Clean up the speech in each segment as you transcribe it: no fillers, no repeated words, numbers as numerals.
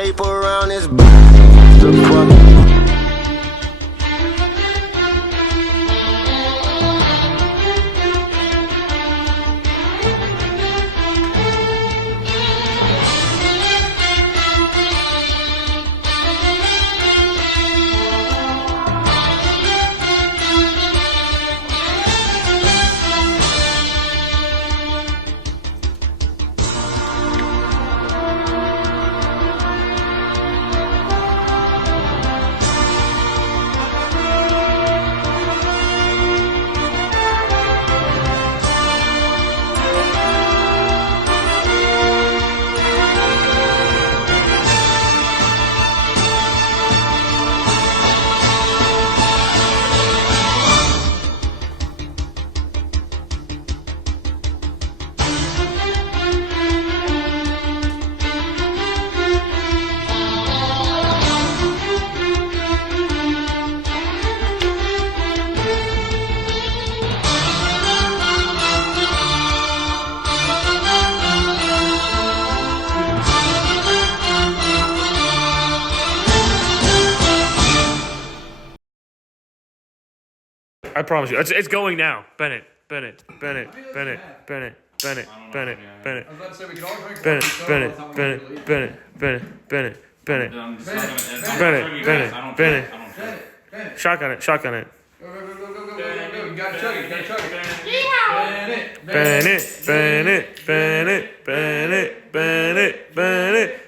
tape around his body. I promise you. It's going now. Bennett. I was about to say we could all drink Bennett. Shotgun it. Go. You gotta chug it. Bennett.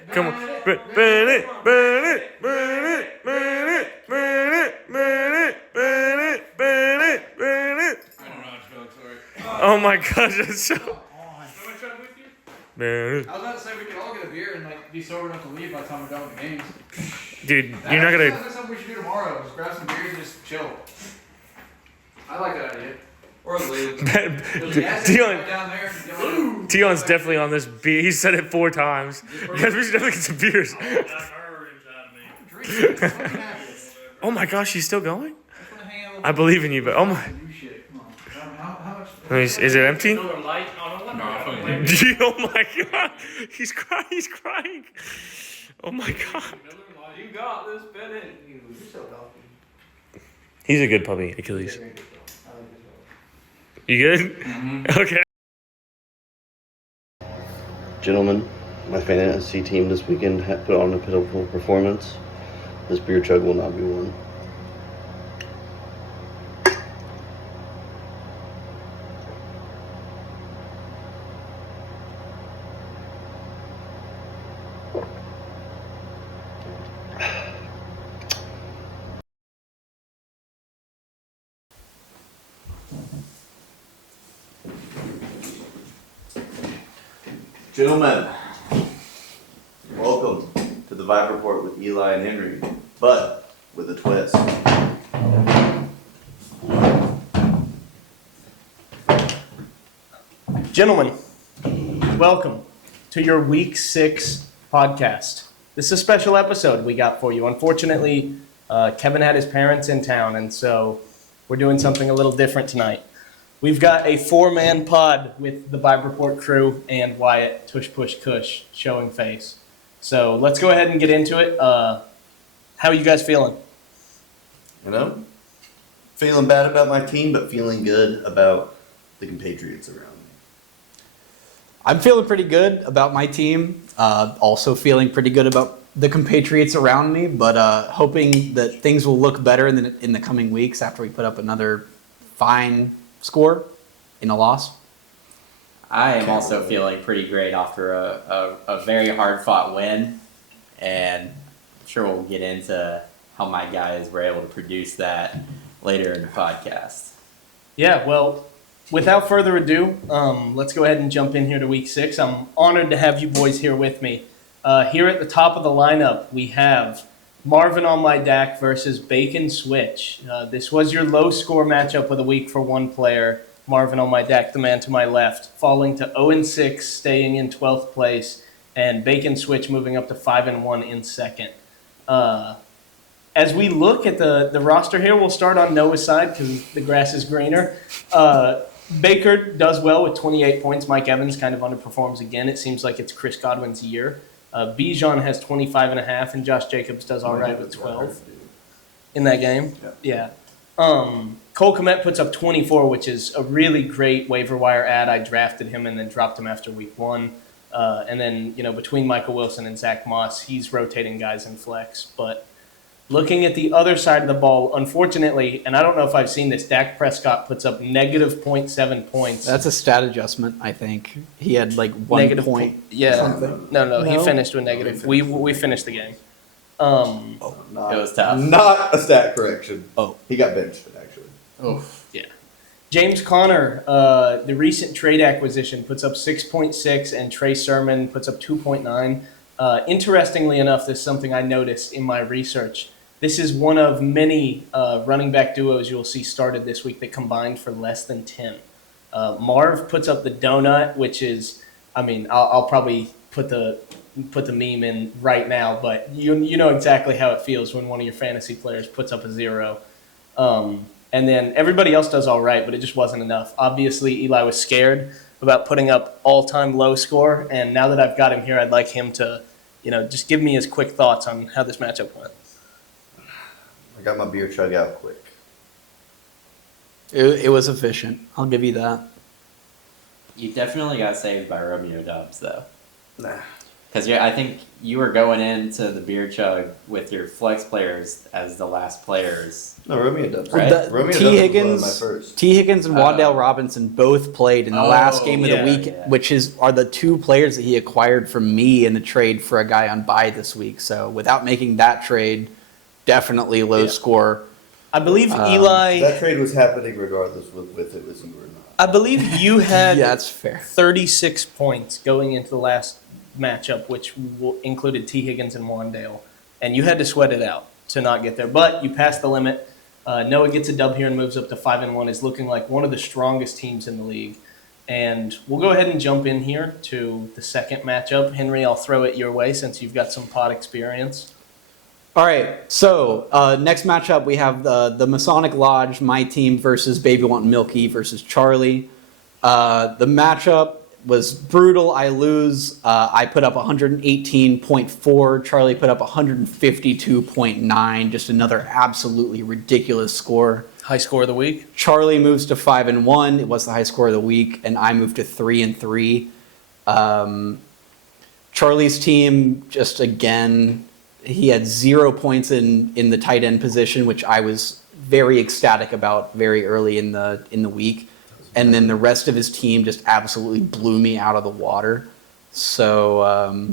Come on. Bennett. Oh my gosh, that's so. I was about to say we could all get a beer and be sober enough to leave by the time we're done with the games. Dude, you're not gonna. That's something we should do tomorrow. Just grab some beers and just chill. I like that idea. Or leave. Dion's definitely on this beer. He said it 4 times. Guys, we should definitely get some beers. Oh my gosh, she's still going? I believe in you, but oh my. Is it empty? Miller Lite. Oh my god. He's crying. Oh my god. You got this, Bennett. He's a good puppy, Achilles. You good? Mm-hmm. Okay. Gentlemen, my fantasy team this weekend put on a pitiful performance. This beer chug will not be one. Gentlemen, welcome to the Vibe Report with Eli and Henry, but with a twist. Gentlemen, welcome to your Week 6 podcast. This is a special episode we got for you. Unfortunately, Kevin had his parents in town, and so we're doing something a little different tonight. We've got a 4-man pod with the Vibe Report crew and Wyatt, Tush Push Kush, showing face. So let's go ahead and get into it. How are you guys feeling? Feeling bad about my team, but feeling good about the compatriots around me. I'm feeling pretty good about my team. Also feeling pretty good about the compatriots around me, but hoping that things will look better in the coming weeks after we put up another fine score in a loss. I am also feeling pretty great after a very hard-fought win, and I'm sure we'll get into how my guys were able to produce that later in the podcast. Yeah, well, without further ado, let's go ahead and jump in here to Week 6. I'm honored to have you boys here with me. Here at the top of the lineup, we have Marvin on my DAC versus Bacon Switch. This was your low-score matchup of the week for one player, Marvin on my DAC, the man to my left, falling to 0-6, staying in 12th place, and Bacon Switch moving up to 5-1 in second. As we look at the roster here, we'll start on Noah's side because the grass is greener. Baker does well with 28 points. Mike Evans kind of underperforms again. It seems like it's Chris Godwin's year. Bijan has 25.5, and Josh Jacobs does all right with 12 in that game. Yeah. Cole Kmet puts up 24, which is a really great waiver wire ad. I drafted him and then dropped him after week 1. And then, between Michael Wilson and Zach Moss, he's rotating guys in flex. But looking at the other side of the ball, unfortunately, and I don't know if I've seen this, Dak Prescott puts up negative 0.7 points. That's a stat adjustment, I think. He had like 1 Negative point. Yeah. No, No? he finished with negative. We finished the game. It was tough. Not a stat correction. Oh. He got benched, actually. Oh, James Conner, the recent trade acquisition, puts up 6.6, and Trey Sermon puts up 2.9. Interestingly enough, this is something I noticed in my research. This is one of many running back duos you'll see started this week that combined for less than 10. Marv puts up the donut, which is, I'll probably put the meme in right now, but you know exactly how it feels when one of your fantasy players puts up a 0. And then everybody else does all right, but it just wasn't enough. Obviously, Eli was scared about putting up all-time low score, and now that I've got him here, I'd like him to, just give me his quick thoughts on how this matchup went. I got my beer chug out quick. It was efficient. I'll give you that. you definitely got saved by Romeo Dubs, though. Nah. Because I think you were going into the beer chug with your flex players as the last players. No, Romeo does. Right? Romeo T. Dubs was one of Higgins, my first. T. Higgins and Wan'Dale Robinson both played in the last game of the week, yeah. which are the two players that he acquired from me in the trade for a guy on bye this week. So without making that trade, definitely low score. I believe Eli. That trade was happening regardless with it was you or not. I believe you had Yeah, that's fair. 36 points going into the last matchup, which included T. Higgins and Wan'Dale, and you had to sweat it out to not get there. But you passed the limit. Noah gets a dub here and moves up to 5-1. Is looking like one of the strongest teams in the league. And we'll go ahead and jump in here to the second matchup. Henry, I'll throw it your way since you've got some pod experience. All right, so next matchup we have the Masonic Lodge, my team, versus Baby Want Milky versus Charlie. The matchup was brutal. I lose. I put up 118.4. Charlie put up 152.9. Just another absolutely ridiculous score. High score of the week. Charlie moves to 5-1. It was the high score of the week, and I moved to 3-3. Charlie's team just again. He had 0 points in the tight end position, which I was very ecstatic about very early in the week. And then the rest of his team just absolutely blew me out of the water. So,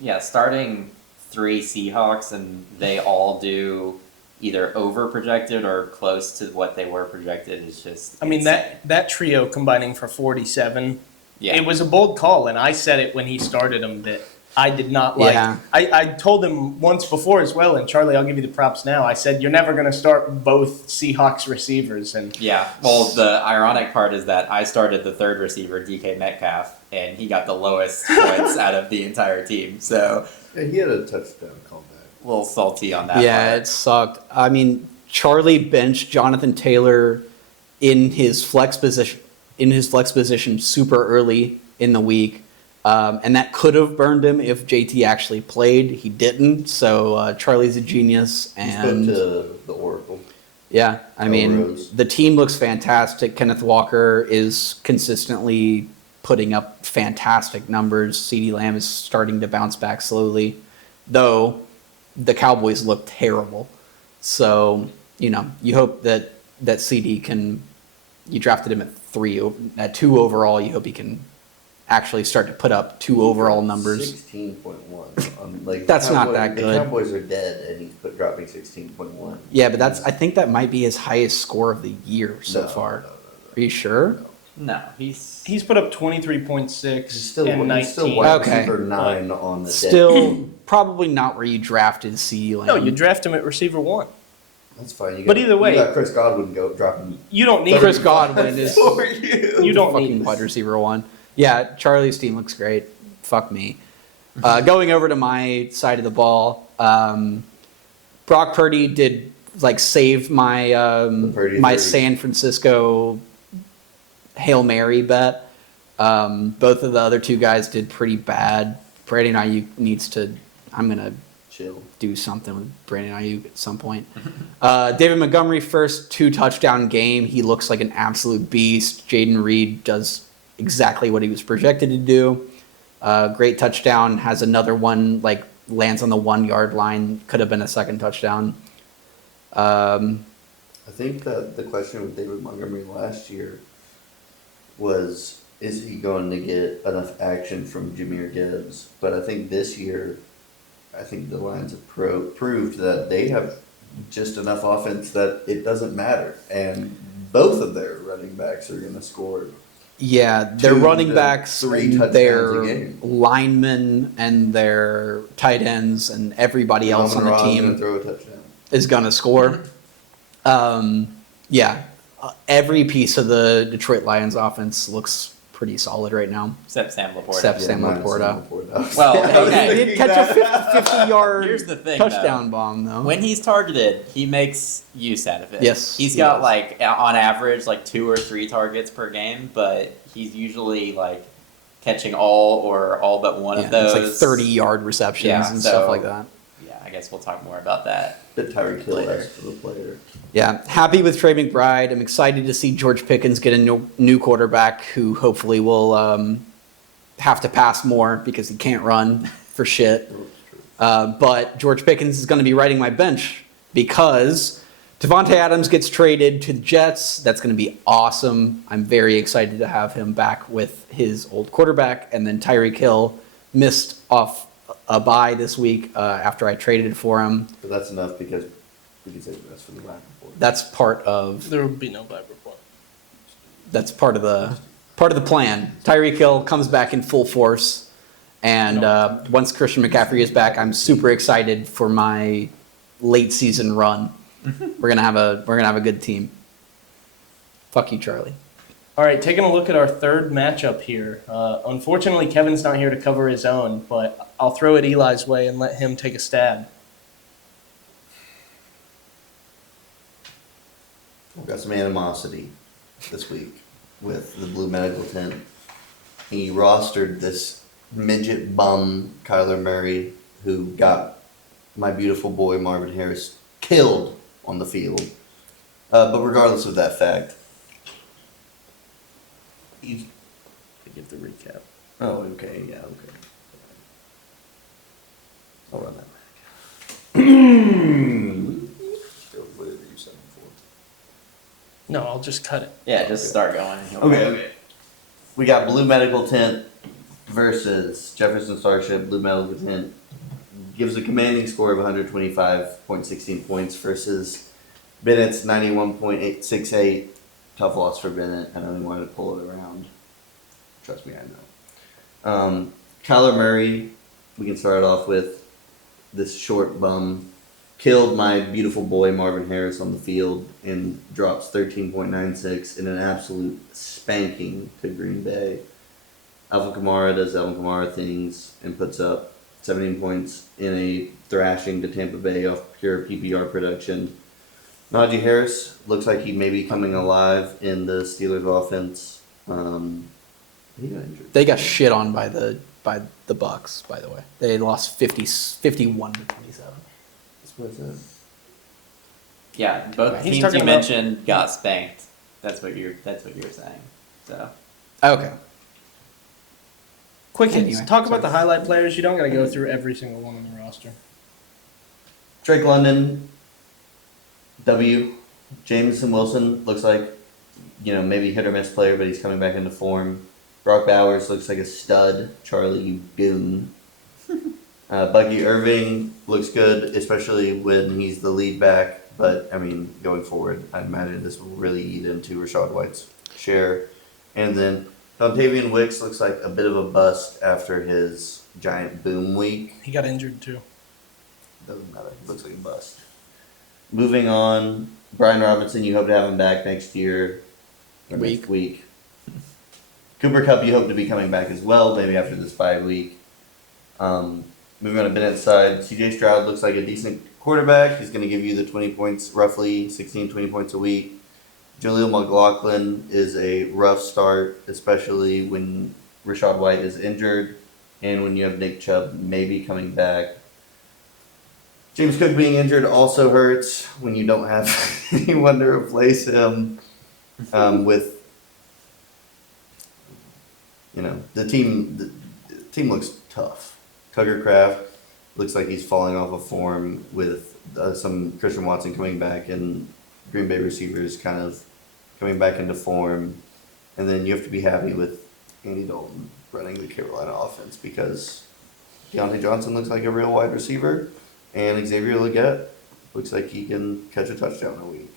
Yeah, starting 3 Seahawks and they all do either over projected or close to what they were projected is just. I mean, insane. that trio combining for 47. Yeah. It was a bold call, and I said it when he started him that I did not like. Yeah. I told him once before as well, and Charlie, I'll give you the props now. I said, you're never going to start both Seahawks receivers. And Yeah, well, the ironic part is that I started the third receiver, DK Metcalf, and he got the lowest points out of the entire team. So Yeah, he had a touchdown comeback. a little salty on that. yeah, part. it sucked. I mean, Charlie benched Jonathan Taylor in his flex position super early in the week. And that could have burned him if JT actually played. He didn't, so Charlie's a genius. He spoke And to the Oracle. yeah, I mean, Rose. the team looks fantastic. Kenneth Walker is consistently putting up fantastic numbers. CeeDee Lamb is starting to bounce back slowly, though the Cowboys look terrible. So, you hope that CD can. You drafted him at 2 overall. You hope he can actually start to put up 2 overall numbers. 16.1. That's not that good. The Cowboys are dead, and he's dropping 16.1. Yeah, but I think that might be his highest score of the year so far. Are you sure? No, he's he's put up 23.6 He's still, and 19. he's still wide Okay. receiver 9 on the day. Still, probably not where you drafted CeeDee Lamb. No, you draft him at receiver 1. That's fine. You But got, either way- you got Chris Godwin dropping. You don't need Chris Godwin is for you. You don't fucking need wide receiver 1. Yeah, Charlie's team looks great. Fuck me. Going over to my side of the ball, Brock Purdy did save my my 30. San Francisco Hail Mary bet. Both of the other two guys did pretty bad. Brandon Ayuk needs to. I'm gonna Chill. do something with Brandon Ayuk at some point. David Montgomery, first 2-touchdown game. He looks like an absolute beast. Jaden Reed does exactly what he was projected to do. Great touchdown. Has another one, like, lands on the 1 yard line. Could have been a second touchdown. I think that the question with David Montgomery last year was, is he going to get enough action from Jahmyr Gibbs? But I think this year, I think the Lions have proved that they have just enough offense that it doesn't matter. And both of their running backs are going to score. Yeah, their 2 running to backs, 3 touchdowns their a game. linemen, and their tight ends, and everybody else on the Amon-Ra's gonna team throw a touchdown. is going to score. Every piece of the Detroit Lions offense looks pretty solid right now. Except Sam Laporta. Except Sam minus Laporta. Laporta. Well, I was okay. He did thinking catch a that. 50-yard Here's the thing, touchdown bomb, though. When he's targeted, he makes use out of it. Yes, He's he got does. like on average like 2 or 3 targets per game, but he's usually like catching all or all but one of those. It's like 30-yard receptions Yeah, and so- stuff like that. Yeah, I guess we'll talk more about that. The Tyreek Hill Later. asked for the player. Yeah, happy with Trey McBride. I'm excited to see George Pickens get a new quarterback who hopefully will have to pass more because he can't run for shit. But George Pickens is going to be riding my bench because Devontae Adams gets traded to the Jets. That's going to be awesome. I'm very excited to have him back with his old quarterback. And then Tyreek Hill missed off a bye this week after I traded for him. But that's enough because we can say that's for the back report. That's part of There will be no bad report. that's part of the plan. Tyreek Hill comes back in full force, and once Christian McCaffrey is back, I'm super excited for my late season run. We're gonna have a good team. Fuck you, Charlie. All right, taking a look at our third matchup here. Unfortunately, Kevin's not here to cover his own, but I'll throw it Eli's way and let him take a stab. We've got some animosity this week with the Blue Medical Tent. He rostered this midget bum, Kyler Murray, who got my beautiful boy Marvin Harris killed on the field. But regardless of that fact, he's... Give the recap. Oh, okay, yeah, okay. I'll run that back. Still whatever you said before. No, I'll just cut it. Yeah, just start going. Okay. We got Blue Medical Tent versus Jefferson Starship. Blue Medical Tent gives a commanding score of 125.16 points versus Bennett's 91.868. Tough loss for Bennett. I only wanted to pull it around. Trust me, I know. Kyler Murray, we can start off with this short bum. Killed my beautiful boy Marvin Harris on the field and drops 13.96 in an absolute spanking to Green Bay. Alvin Kamara does Alvin Kamara things and puts up 17 points in a thrashing to Tampa Bay off pure PPR production. Najee Harris looks like he may be coming alive in the Steelers offense. He got injured. They got shit on by the Bucks, by the way. They lost 51 to 27. What's that? Yeah, both He's teams talking you about- mentioned got spanked. That's what you're saying. So Okay. Quick hits. Anyway, Talk sorry. about the highlight players. You don't got to go through every single one on the roster. Drake London, W. Jameson Wilson looks like, maybe hit or miss player, but he's coming back into form. Brock Bowers looks like a stud. Charlie, you goon. Bucky Irving looks good, especially when he's the lead back. But, going forward, I imagine this will really eat into Rachaad White's share. And then Dontavian Wicks looks like a bit of a bust after his giant boom week. He got injured too. Doesn't matter. Looks like a bust. Moving on, Brian Robinson, you hope to have him back next year. Or next week. Cooper Kupp, you hope to be coming back as well, maybe after this 5 week. Moving on to Bennett's side, CJ Stroud looks like a decent quarterback. He's going to give you the 20 points, roughly 16, 20 points a week. Jaleel McLaughlin is a rough start, especially when Rachaad White is injured. and when you have Nick Chubb maybe coming back. James Cook being injured also hurts when you don't have anyone to replace him. With the team looks tough. Tucker Craft looks like he's falling off of form with some Christian Watson coming back and Green Bay receivers kind of coming back into form. And then you have to be happy with Andy Dalton running the Carolina offense because Deontay Johnson looks like a real wide receiver and Xavier Legette looks like he can catch a touchdown a week.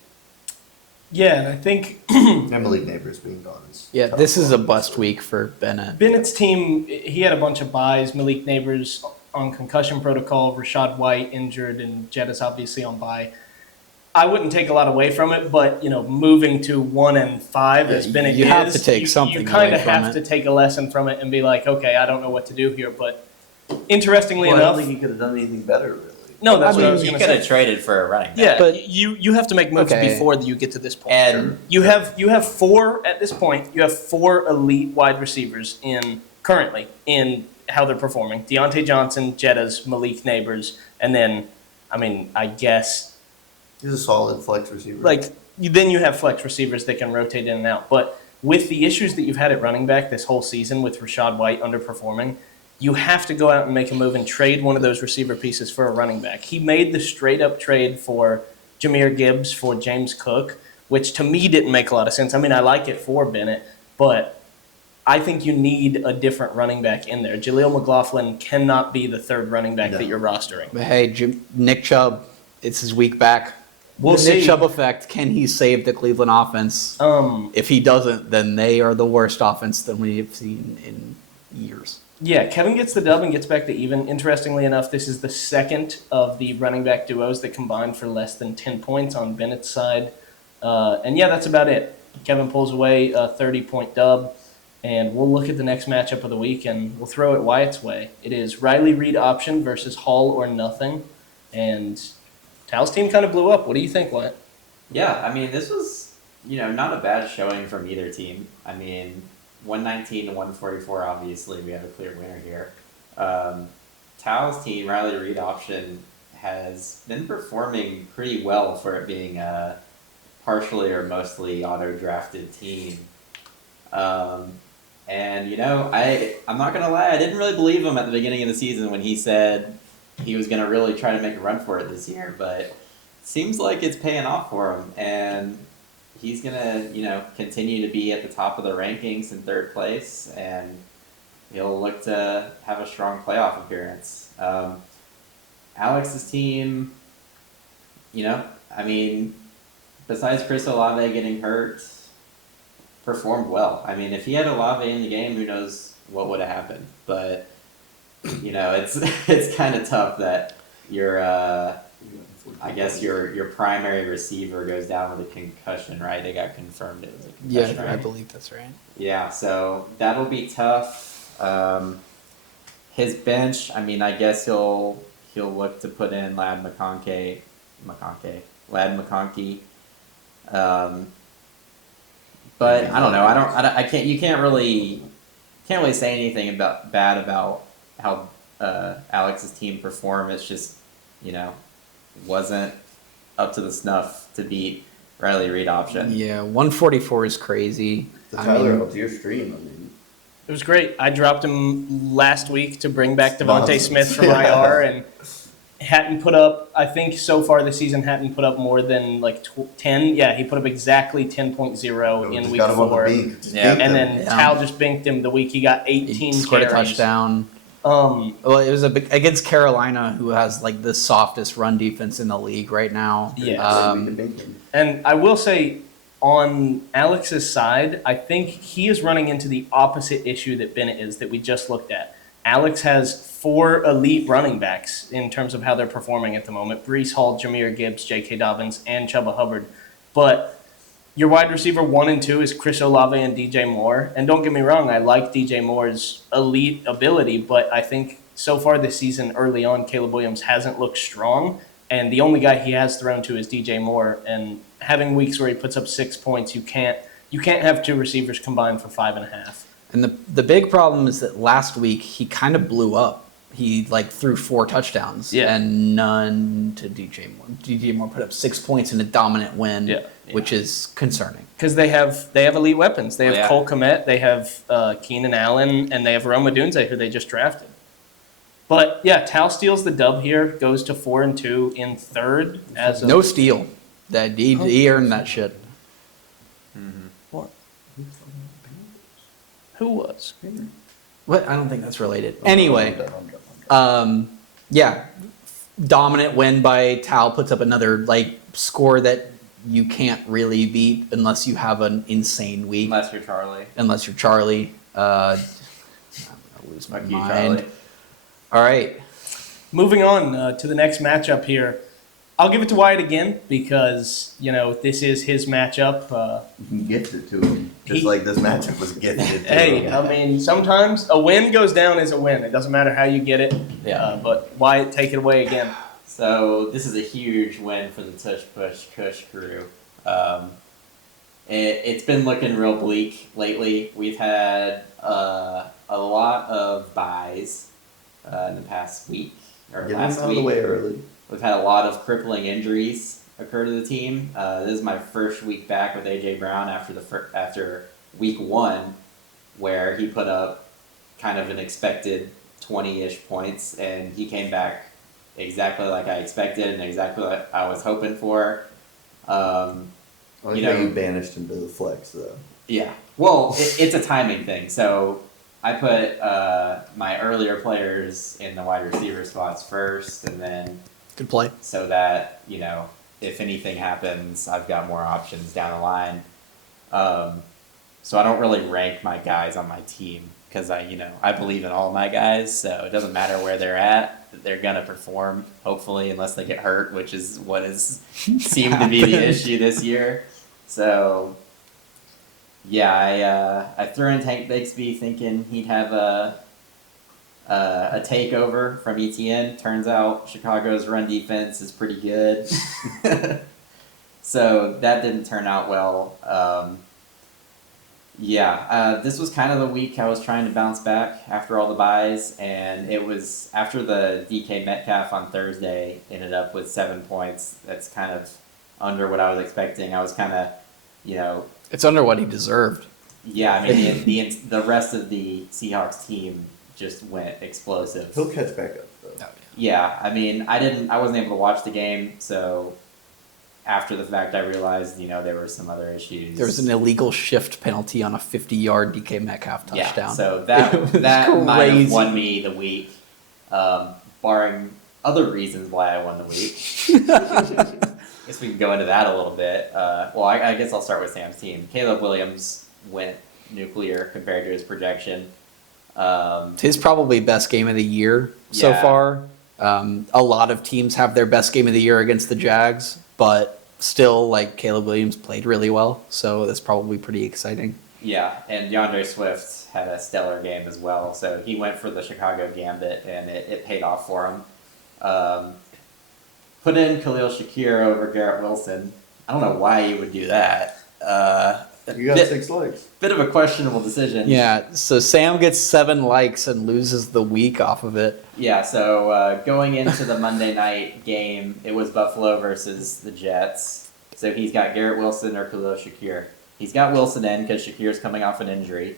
Yeah, and I think And Malik Neighbors being gone is Yeah, tough this is a for bust him. week for Bennett. Bennett's team, he had a bunch of buys. Malik Neighbors on concussion protocol, Rashad White injured, and Jettis obviously on bye. I wouldn't take a lot away from it, but moving to 1-5 as Bennett you is, have to take something You kind of away from have it. to take a lesson from it and be like, okay, I don't know what to do here. But interestingly Well, I don't enough, think he could have done anything better, really. no, that's I what I mean, was You going could to have say. traded for a running back. Yeah, But- you have to make moves Okay. before you get to this point. And You have four at this point. You have four elite wide receivers currently in how they're performing. Deontay Johnson, Jettas, Malik Neighbors, and then, I guess He's a solid flex receiver. then you have flex receivers that can rotate in and out. But with the issues that you've had at running back this whole season with Rashad White underperforming, you have to go out and make a move and trade one of those receiver pieces for a running back. He made the straight up trade for Jahmyr Gibbs for James Cook, which to me didn't make a lot of sense. I like it for Bennett, but I think you need a different running back in there. Jaleel McLaughlin cannot be the third running back No. that you're rostering. But hey, Nick Chubb, it's his week back. We'll the Nick see. Chubb effect, can he save the Cleveland offense? If he doesn't, then they are the worst offense that we've seen in years. Yeah, Kevin gets the dub and gets back to even. Interestingly enough, this is the second of the running back duos that combined for less than 10 points on Bennett's side. And yeah, that's about it. Kevin pulls away a 30-point dub, and we'll look at the next matchup of the week, and we'll throw it Wyatt's way. It is Riley Reed option versus Hall or nothing, and Tal's team kind of blew up. What do you think, Wyatt? yeah, this was, not a bad showing from either team. 119 to 144, obviously, we have a clear winner here. Tal's team, Riley Reed option, has been performing pretty well for it being a partially or mostly auto-drafted team. And, I'm not going to lie, I didn't really believe him at the beginning of the season when he said he was going to really try to make a run for it this year, but it seems like it's paying off for him, and he's going to, continue to be at the top of the rankings in third place, and he'll look to have a strong playoff appearance. Alex's team, besides Chris Olave getting hurt, performed well. if he had Olave in the game, who knows what would have happened. But, it's kind of tough that your primary receiver goes down with a concussion, right? They got confirmed it was a concussion, Yeah, right? I believe that's right. Yeah, so that'll be tough. His bench, I guess he'll look to put in Ladd McConkey. But I don't know. You can't really say anything bad about how Alex's team performed. It's just, wasn't up to the snuff to beat Riley Reed option. Yeah, 144 is crazy. The Tyler Algier stream, It was great. I dropped him last week to bring back Devontae Nonsense. Smith from Yeah. IR, and hadn't put up, I think so far this season, hadn't put up more than 10. Yeah, he put up exactly 10.0 in week 4. Yeah. And then Yeah. Tal just binked him the week he got 18 He scored a carries. touchdown. Um, Well, it was against Carolina, who has the softest run defense in the league right now. Yeah. And I will say, on Alex's side, I think he is running into the opposite issue that Bennett is that we just looked at. Alex has 4 elite running backs in terms of how they're performing at the moment. Breece Hall, Jahmyr Gibbs, J.K. Dobbins, and Chuba Hubbard. But your wide receiver 1 and 2 is Chris Olave and DJ Moore. And don't get me wrong, I like DJ Moore's elite ability, but I think so far this season, early on, Caleb Williams hasn't looked strong. And the only guy he has thrown to is DJ Moore. And having weeks where he puts up 6 points, you can't have 2 receivers combined for 5.5. And the big problem is that last week he kind of blew up. He like threw 4 touchdowns and none to DJ Moore. DJ Moore put up 6 points in a dominant win, which is concerning. Because they have elite weapons. They have yeah. Cole Kmet, they have Keenan Allen, and they have Roma Dunze, who they just drafted. But yeah, Tal steals the dub here, goes to 4-2 in third as No steal. That he earned that shit. What? Who was? What? I don't think that's related. Anyway, yeah, dominant win by Tal, puts up another like score that you can't really beat unless you have an insane week. Unless you're Charlie. I'm gonna lose my Fuck you, mind. Charlie. All right. Moving on to the next matchup here. I'll give it to Wyatt again because, this is his matchup. You can gift it to him, just like this matchup was gifted to Hey, him. I mean, sometimes a win goes down as a win. It doesn't matter how you get it. Yeah. But Wyatt, take it away again. So this is a huge win for the Tush Push Kush crew. It's been looking real bleak lately. We've had a lot of buys in the past week or Get last him out of week. the way early. We've had a lot of crippling injuries occur to the team. This is my first week back with AJ Brown after week 1, where he put up kind of an expected 20-ish points, and he came back exactly like I expected and exactly what I was hoping for. I like You how know- you banished him to the flex, though. Yeah. Well, it's a timing thing. So I put my earlier players in the wide receiver spots first, and then Good play. so that, if anything happens, I've got more options down the line. So I don't really rank my guys on my team because I believe in all my guys, so it doesn't matter where they're at. They're going to perform, hopefully, unless they get hurt, which is what has seemed to be the issue this year. So, yeah, I threw in Tank Bigsby thinking he'd have a takeover from ETN. Turns out Chicago's run defense is pretty good. So that didn't turn out well. This was kind of the week I was trying to bounce back after all the buys, and it was after the DK Metcalf on Thursday ended up with 7 points. That's kind of under what I was expecting. I was kind of, It's under what he deserved. yeah, I mean, the rest of the Seahawks team just went explosive. He'll catch back up, though. Yeah, I mean, I wasn't able to watch the game, so after the fact I realized, there were some other issues. There was an illegal shift penalty on a 50-yard DK Metcalf touchdown. Yeah, so It that was might have crazy. won me the week, barring other reasons why I won the week. Guess we can go into that a little bit. I guess I'll start with Sam's team. Caleb Williams went nuclear compared to his projection. It's his probably best game of the year so Yeah. far. A lot of teams have their best game of the year against the Jags, but still, Caleb Williams played really well, so that's probably pretty exciting. Yeah, and DeAndre Swift had a stellar game as well. So he went for the Chicago Gambit, and it paid off for him. Put in Khalil Shakir over Garrett Wilson. I don't know why you would do that. You got 6 legs. Bit of a questionable decision. Yeah, so Sam gets 7 likes and loses the week off of it. Yeah, so going into the Monday night game, it was Buffalo versus the Jets. So he's got Garrett Wilson or Khalil Shakir. He's got Wilson in because Shakir's coming off an injury.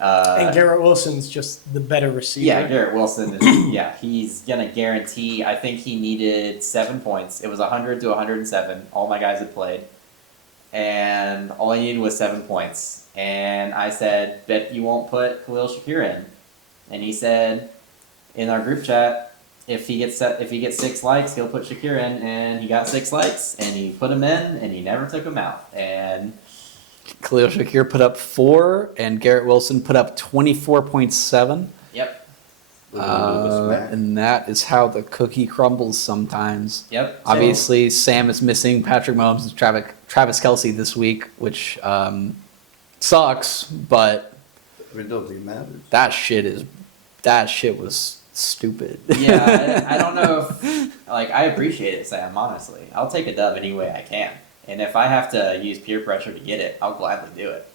And Garrett Wilson's just the better receiver. Yeah, Garrett Wilson is, he's going to guarantee, I think he needed 7 points. It was 100 to 107. All my guys had played. And all I needed was 7 points. And I said, bet you won't put Khalil Shakir in. And he said, in our group chat, if he gets 6 likes, he'll put Shakir in. And he got 6 likes, and he put him in, and he never took him out. And Khalil Shakir put up 4, and Garrett Wilson put up 24.7. yep, And that is how the cookie crumbles sometimes. yep. Obviously, Sam is missing Patrick Mahomes and Travis Kelce this week, which sucks, but I don't think it matters. that shit was stupid. Yeah, I don't know if I appreciate it, Sam. Honestly, I'll take a dub any way I can. And if I have to use peer pressure to get it, I'll gladly do it.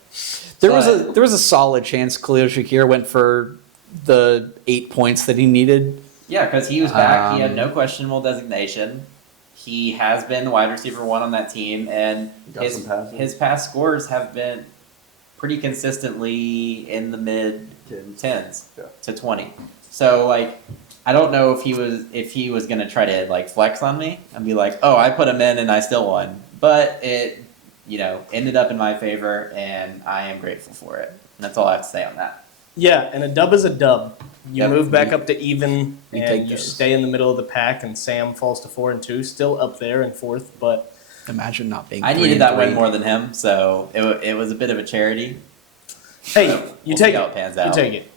There was a solid chance Khalil Shakir went for the 8 points that he needed. Yeah, because he was back. He had no questionable designation. He has been the wide receiver 1 on that team, and Got some passes. his past scores have been pretty consistently in the mid 10s to 20. So like, I don't know if he was gonna try to like flex on me and be like, oh, I put him in and I still won, but it ended up in my favor, and I am grateful for it. And that's all I have to say on that. Yeah, and a dub is a dub. You Yep. move back up to even, We and take you those. stay in the middle of the pack, and Sam falls to 4-2, still up there in 4th, but Imagine not being. I 3 needed and that 3. win more than him, so it was a bit of a charity. hey, So you we'll take see how it. it pans You out. take it.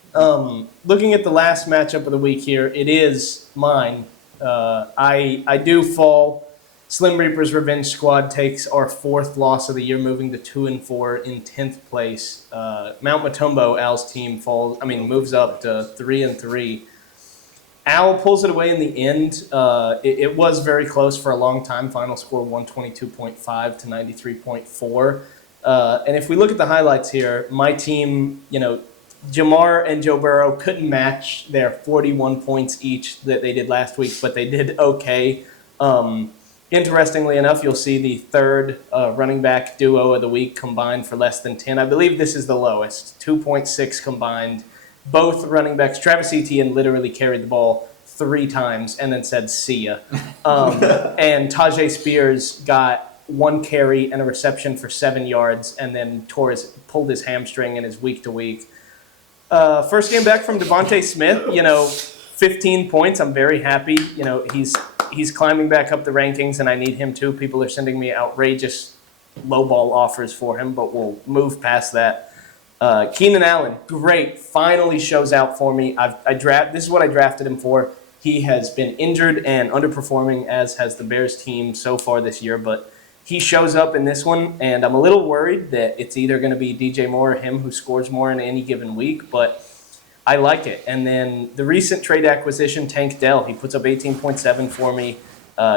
Looking at the last matchup of the week here, it is mine. I do fall. Slim Reaper's Revenge Squad takes our 4th loss of the year, moving to 2-4 in 10th place. Mount Matumbo, Al's team, moves up to 3-3. Al pulls it away in the end. It was very close for a long time. Final score 122.5 to 93.4. And if we look at the highlights here, my team, Jamar and Joe Burrow couldn't match their 41 points each that they did last week, but they did okay. Interestingly enough, you'll see the 3rd running back duo of the week combined for less than 10. I believe this is the lowest, 2.6 combined. Both running backs, Travis Etienne literally carried the ball 3 times and then said, see ya. And Tajay Spears got 1 carry and a reception for 7 yards and then pulled his hamstring and is week to week. First game back from Devontae Smith, 15 points. I'm very happy. He's climbing back up the rankings, and I need him too. People are sending me outrageous lowball offers for him, but we'll move past that. Keenan Allen, great, finally shows out for me. This is what I drafted him for. He has been injured and underperforming, as has the Bears team so far this year, but he shows up in this one, and I'm a little worried that it's either going to be DJ Moore or him who scores more in any given week, but I like it. And then the recent trade acquisition, Tank Dell, he puts up 18.7 for me,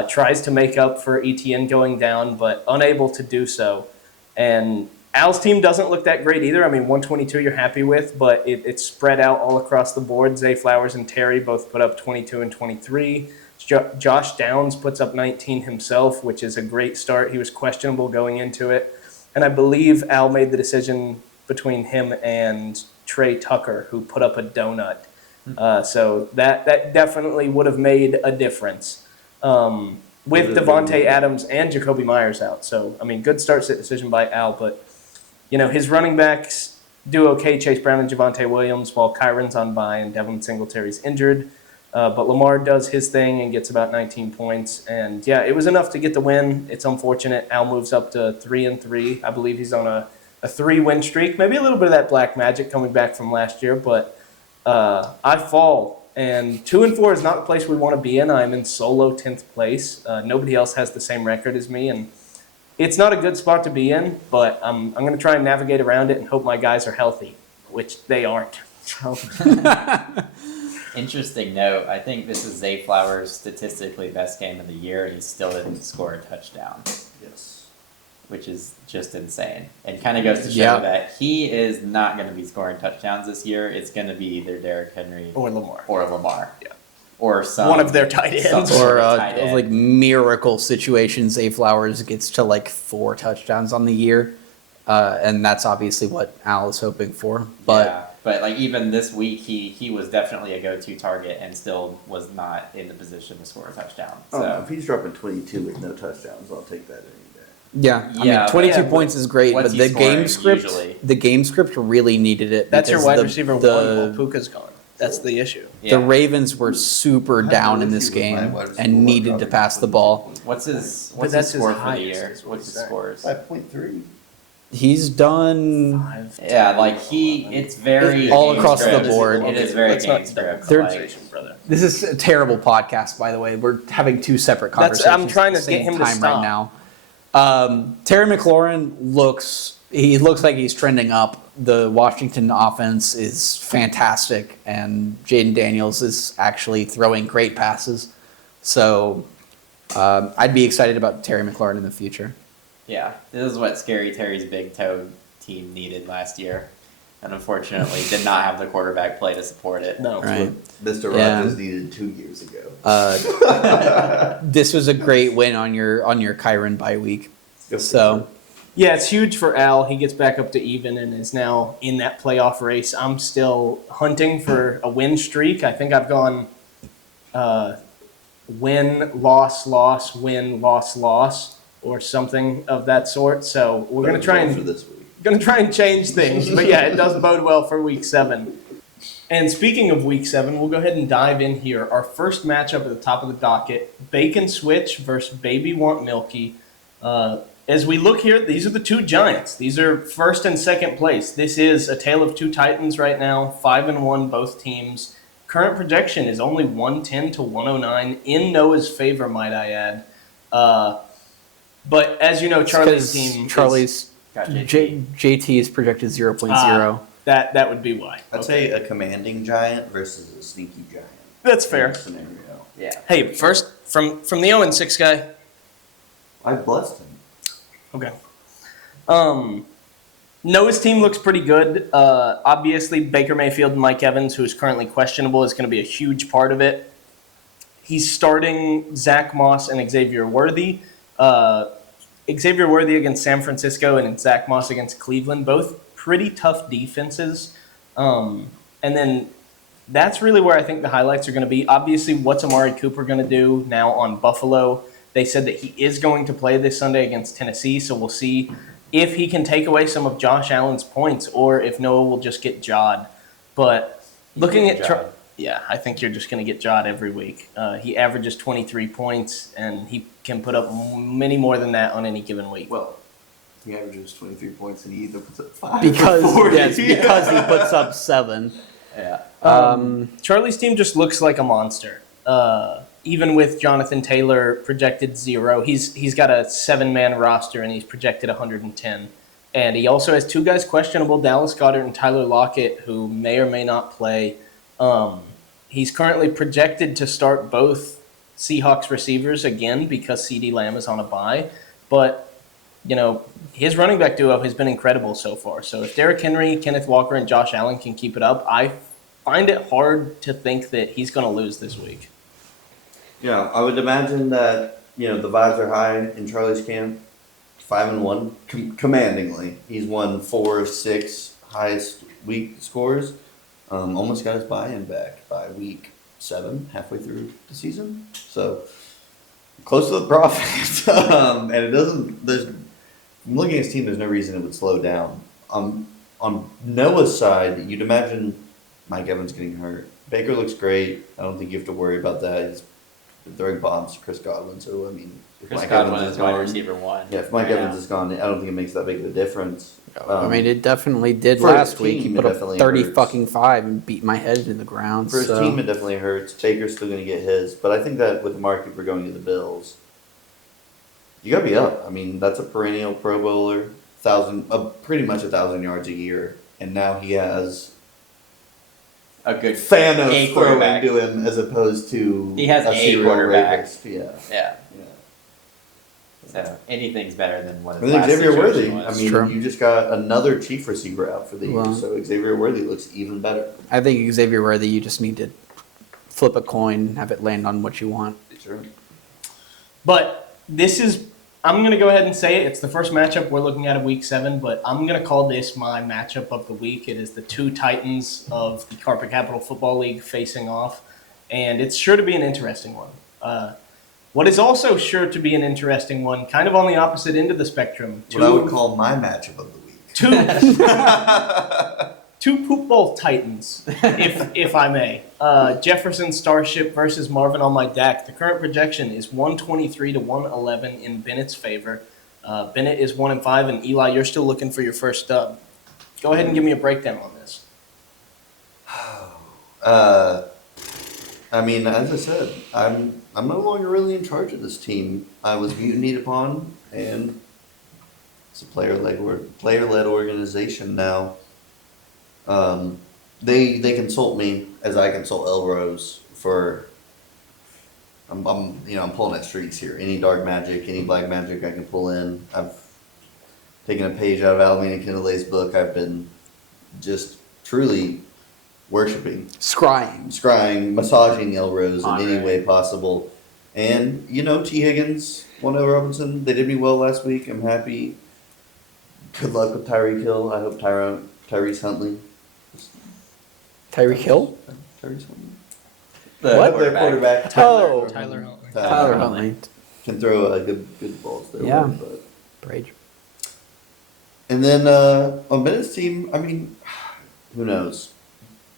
tries to make up for ETN going down, but unable to do so. And Al's team doesn't look that great either. 122 you're happy with, but it's spread out all across the board. Zay Flowers and Terry both put up 22 and 23. Josh Downs puts up 19 himself, which is a great start. He was questionable going into it. And I believe Al made the decision between him and Trey Tucker, who put up a donut. So that definitely would have made a difference with Devontae Adams and Jacoby Myers out. So, good start sit decision by Al, but his running backs do okay, Chase Brown and Javonte Williams, while Kyron's on bye and Devin Singletary's injured. But Lamar does his thing and gets about 19 points. And, yeah, it was enough to get the win. It's unfortunate. Al moves up to 3-3. I believe he's on a 3-win streak. Maybe a little bit of that black magic coming back from last year. But I fall. And 2-4 is not the place we want to be in. I'm in solo 10th place. Nobody else has the same record as me. And it's not a good spot to be in, but I'm going to try and navigate around it and hope my guys are healthy, which they aren't. So. Interesting note. I think this is Zay Flowers' statistically best game of the year, and he still didn't score a touchdown. Yes. Which is just insane. And kind of goes to show that he is not going to be scoring touchdowns this year. It's going to be either Derrick Henry Or Lamar. Yeah. Or some One of their tight ends. Or tight end. like miracle situations, Zay Flowers gets to like 4 touchdowns on the year, and that's obviously what Al is hoping for. But yeah. But like even this week, he was definitely a go-to target and still was not in the position to score a touchdown. So If he's dropping 22 with no touchdowns, I'll take that any day. yeah, Yeah, 22 but points is great, what's but he the scoring game script really needed it. That's your because wide the- receiver the, one while Puka's gone. That's the issue. yeah. The Ravens were super down in this game and needed to pass the ball. What's his that's his score for the highest, year? is what What's he's his saying. scores? 5.3. He's done. Yeah, like it's very All game across the script. board. It is Okay, very let's not game script. They're- Like, brother. This is a terrible podcast, by the way. We're having 2 separate That's- conversations. I'm trying at to the get same him to time stop. right now. Terry McLaurin looks like he's trending up. The Washington offense is fantastic, and Jaden Daniels is actually throwing great passes. So I'd be excited about Terry McLaurin in the future. Yeah, this is what Scary Terry's Big Toe team needed last year, and unfortunately did not have the quarterback play to support it. No. Right. Mr. Yeah. Rogers needed 2 years ago. This was a great win on your Chiron bye week. So Yeah, it's huge for Al. He gets back up to even and is now in that playoff race. I'm still hunting for a win streak. I think I've gone win, loss, loss, win, loss, loss, or something of that sort. So we're gonna try for and this week. change things. But yeah, it does bode well for week 7. And speaking of week 7, we'll go ahead and dive in here. Our first matchup at the top of the docket: Bacon Switch versus Baby Want Milky. As we look here, these are the two giants. These are first and second place. This is a tale of two titans right now, 5-1 both teams. Current projection is only 110 to 109 in Noah's favor, might I add. But as you know, Charlie's team. Got JT. JT is projected 0.0. That would be why. I'd say a commanding giant versus a sneaky giant. That's fair. In this scenario. Yeah. Hey, first from the 0-6 guy. I blessed him. Okay. Noah's team looks pretty good. Obviously, Baker Mayfield and Mike Evans, who is currently questionable, is going to be a huge part of it. He's starting Zach Moss and Xavier Worthy. Xavier Worthy against San Francisco and Zach Moss against Cleveland, both pretty tough defenses. And then that's really where I think the highlights are going to be. Obviously, what's Amari Cooper going to do now on Buffalo? They said that he is going to play this Sunday against Tennessee, so we'll see if he can take away some of Josh Allen's points or if Noah will just get jawed. But looking at I think you're just going to get jawed every week. He averages 23 points, and he can put up many more than that on any given week. Well, he averages 23 points and he either puts up 5 Because or 40. yes, because he puts up 7. Yeah. Charlie's team just looks like a monster. Even with Jonathan Taylor projected 0, he's got a 7-man roster and he's projected 110. And he also has 2 guys questionable, Dallas Goedert and Tyler Lockett, who may or may not play. He's currently projected to start both Seahawks receivers again because CeeDee Lamb is on a bye. But, you know, his running back duo has been incredible so far. So if Derrick Henry, Kenneth Walker, and Josh Allen can keep it up, I find it hard to think that he's going to lose this week. Yeah, I would imagine that, the vibes are high in Charlie's camp. 5-1, commandingly. He's won 4 of 6 highest week scores. Almost got his buy-in back by week 7, halfway through the season. So, close to the profit. And it doesn't, I'm looking at his team, there's no reason it would slow down. On Noah's side, you'd imagine Mike Evans getting hurt. Baker looks great. I don't think you have to worry about that. He's throwing bombs to Chris Godwin. So, I mean, if Chris Mike Godwin Evans is is wide gone, receiver 1. yeah, if Mike right Evans now. is gone, I don't think it makes that big of a difference. I mean, it definitely did for his last week. He team, put it up definitely 30 hurts. fucking 5 and beat my head into the ground. For his so. team, it definitely hurts. Baker's still going to get his. But I think that with Amari Cooper going to the Bills, you got to be up. I mean, that's a perennial Pro Bowler, pretty much 1,000 yards a year. And now he has A good Thanos A throwing quarterback. to him as opposed to He has a serial quarterback. rapist. Yeah. Yeah. Yeah. So anything's better than what I his think last Xavier Worthy. situation I was. mean, True. you just got another chief receiver out for the year, Well. so Xavier Worthy looks even better. I think Xavier Worthy, you just need to flip a coin and have it land on what you want. Sure. But this is, I'm going to go ahead and say it. It's the first matchup we're looking at of week 7, but I'm going to call this my matchup of the week. It is the 2 titans of the Carpet Capital Football League facing off, and it's sure to be an interesting one. What is also sure to be an interesting one, kind of on the opposite end of the spectrum. What I would call my matchup of the week. Two poop bowl titans, if I may. Jefferson Starship versus Marvin on my deck. The current projection is 123 to 111 in Bennett's favor. Bennett is 1-5, and Eli, you're still looking for your first dub. Go ahead and give me a breakdown on this. I mean, as I said, I'm no longer really in charge of this team. I was mutinied upon, and it's a player-led organization now. They consult me as I consult Elrose for. I'm pulling at streaks here. Any dark magic, any black magic I can pull in. I've taking a page out of Alameda Kindelay's book. I've been just truly worshiping, scrying, massaging Elrose in any way possible. And, T. Higgins, one over Robinson, they did me well last week. I'm happy. Good luck with Tyreek Hill. I hope Tyrese Huntley. Tyreek Hill? Tyrese Huntley. What? Their quarterback. Oh. Tyler Huntley. Tyler Huntley. Can throw good balls there. Yeah. But. Brage. And then on Bennett's team, I mean, who knows?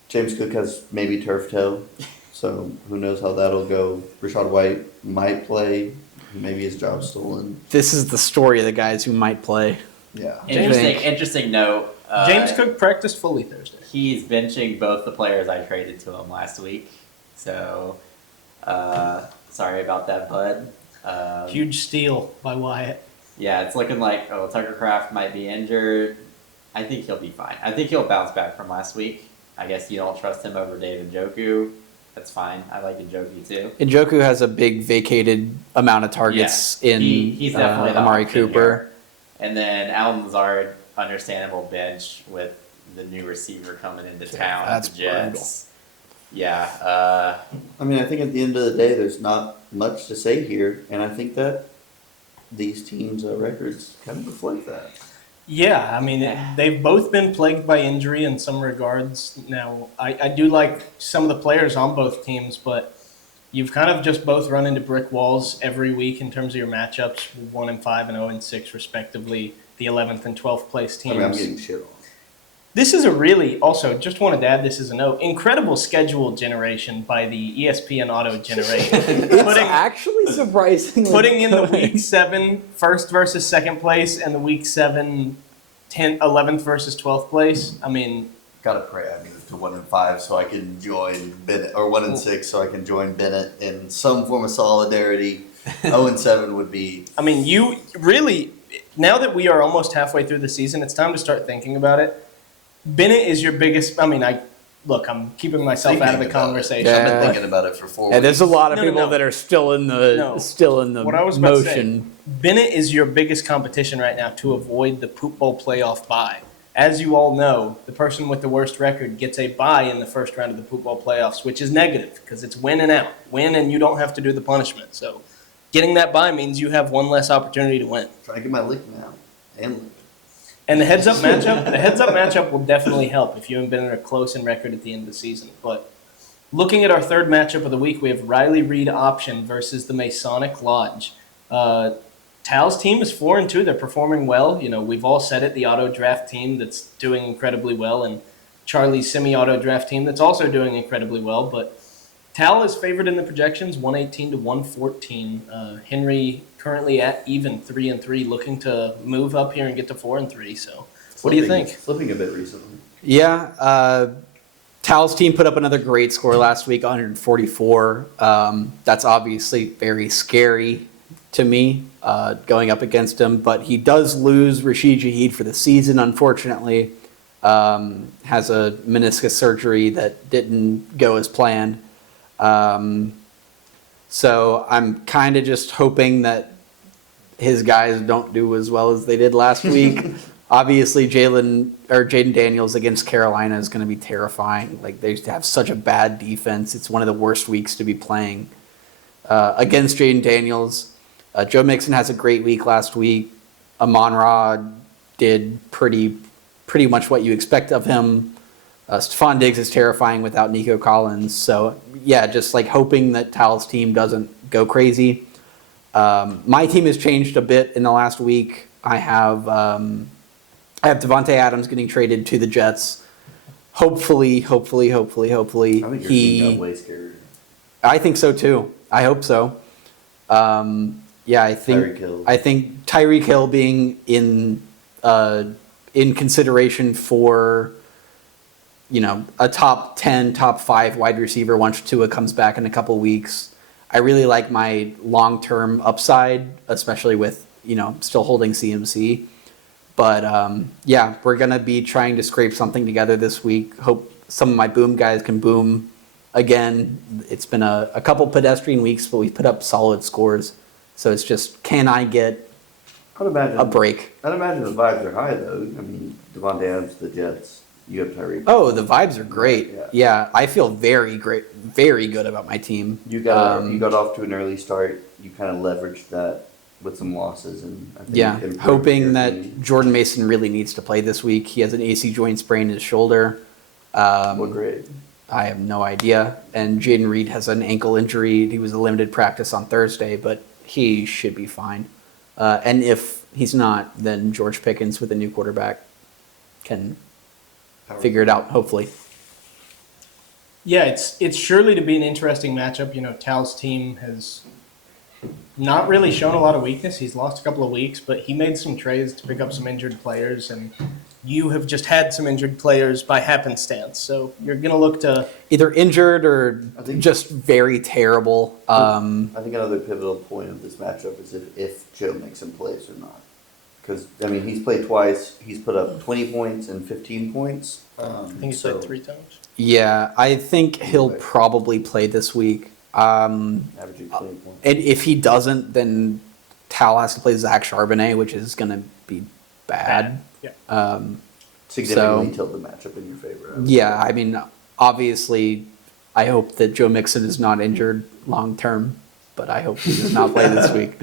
James Cook has maybe turf toe, so who knows how that'll go. Rashad White might play. Maybe his job's stolen. This is the story of the guys who might play. Yeah. Interesting note. James Cook practiced fully Thursday. He's benching both the players I traded to him last week. So, sorry about that, bud. Huge steal by Wyatt. Yeah, it's looking like Tucker Kraft might be injured. I think he'll be fine. I think he'll bounce back from last week. I guess you don't trust him over David Njoku. That's fine. I like Njoku too. Njoku has a big vacated amount of targets in he's definitely the Amari option Cooper. here. And then Alan Lazard, understandable bench with the new receiver coming into town. That's the Jets. Yeah. I mean, I think at the end of the day, there's not much to say here, and I think that these teams' records kind of reflect that. Yeah, I mean, they've both been plagued by injury in some regards. Now, I do like some of the players on both teams, but you've kind of just both run into brick walls every week in terms of your matchups, 1-5 and 0-6 respectively, the 11th and 12th place teams. I mean, I'm getting shit on. This is a really, also, just wanted to add this as a note, incredible schedule generation by the ESPN Auto Generation. It's actually surprisingly Putting in the good. week 7 first versus second place and the week 7 11th versus 12th place. I mean, Gotta pray I move to 1-5 so I can join Bennett, or 1-6 so I can join Bennett in some form of solidarity. 0-7 would be. I mean, you really, now that we are almost halfway through the season, it's time to start thinking about it. Bennett is your biggest, I'm keeping myself out of the conversation. I've Yeah. been thinking about it for 4 Yeah, weeks. there's a lot of No, people no. that are still in the What I was about to say, motion. Bennett is your biggest competition right now to avoid the Poop Bowl playoff bye. As you all know, the person with the worst record gets a bye in the first round of the Poop Bowl playoffs, which is negative because it's win and out. Win and you don't have to do the punishment. So getting that bye means you have one less opportunity to win. Try to get my lick now. And lick. And the heads-up matchup will definitely help if you haven't been close in record at the end of the season. But looking at our third matchup of the week, we have Riley Reed option versus the Masonic Lodge. Tal's team is 4-2. They're performing well. You know, we've all said it, the auto draft team that's doing incredibly well, and Charlie's semi-auto draft team that's also doing incredibly well. But Tal is favored in the projections, 118 to 114. Henry currently at even 3-3, looking to move up here and get to 4-3. So, what do you think? Slipping a bit recently. Yeah, Tal's team put up another great score last week, 144. That's obviously very scary to me, going up against him. But he does lose Rashid Shaheed for the season, unfortunately. Has a meniscus surgery that didn't go as planned. So I'm kind of just hoping that his guys don't do as well as they did last week. Obviously, Jaden Daniels against Carolina is going to be terrifying. Like, they have such a bad defense. It's one of the worst weeks to be playing against Jaden Daniels. Joe Mixon has a great week last week. Amon-Ra did pretty much what you expect of him. Stephon Diggs is terrifying without Nico Collins. So, yeah, just like hoping that Tal's team doesn't go crazy. My team has changed a bit in the last week. I have Devontae Adams getting traded to the Jets. Hopefully. I think your team got way scarier. I think so too. I hope so. I think Tyreek Hill being in consideration for, a top 10, top 5 wide receiver once Tua comes back in a couple weeks. I really like my long-term upside, especially with, still holding CMC. But, we're going to be trying to scrape something together this week. Hope some of my boom guys can boom again. It's been a couple pedestrian weeks, but we've put up solid scores. So it's just, can I get I'd imagine a break. I'd imagine the vibes are high though. I mean, Devontae Adams, the Jets. You have Tyreek. Oh, the vibes are great. Yeah. Yeah, I feel very good about my team. You got off to an early start. You kind of leveraged that with some losses, and I think Yeah, improved hoping your that team. Jordan Mason really needs to play this week. He has an AC joint sprain in his shoulder. What grade? I have no idea. And Jaden Reed has an ankle injury. He was a limited practice on Thursday, but he should be fine. And if he's not, then George Pickens with a new quarterback can figure it out, hopefully. Yeah, it's surely to be an interesting matchup. You know, Tal's team has not really shown a lot of weakness. He's lost a couple of weeks, but he made some trades to pick up some injured players, and you have just had some injured players by happenstance. So you're going to look to Either injured or I think- just very terrible. I think another pivotal point of this matchup is if Joe Mixon plays or not. Because, I mean, he's played twice. He's put up 20 points and 15 points. I think he's played 3 times. Yeah, I think he'll probably play this week. Averaging 20 points. And if he doesn't, then Tal has to play Zach Charbonnet, which is going to be bad. Yeah. Significantly so- tilt the matchup in your favor. I would Yeah, say. I mean, obviously, I hope that Joe Mixon is not injured long term, but I hope he does not play this week.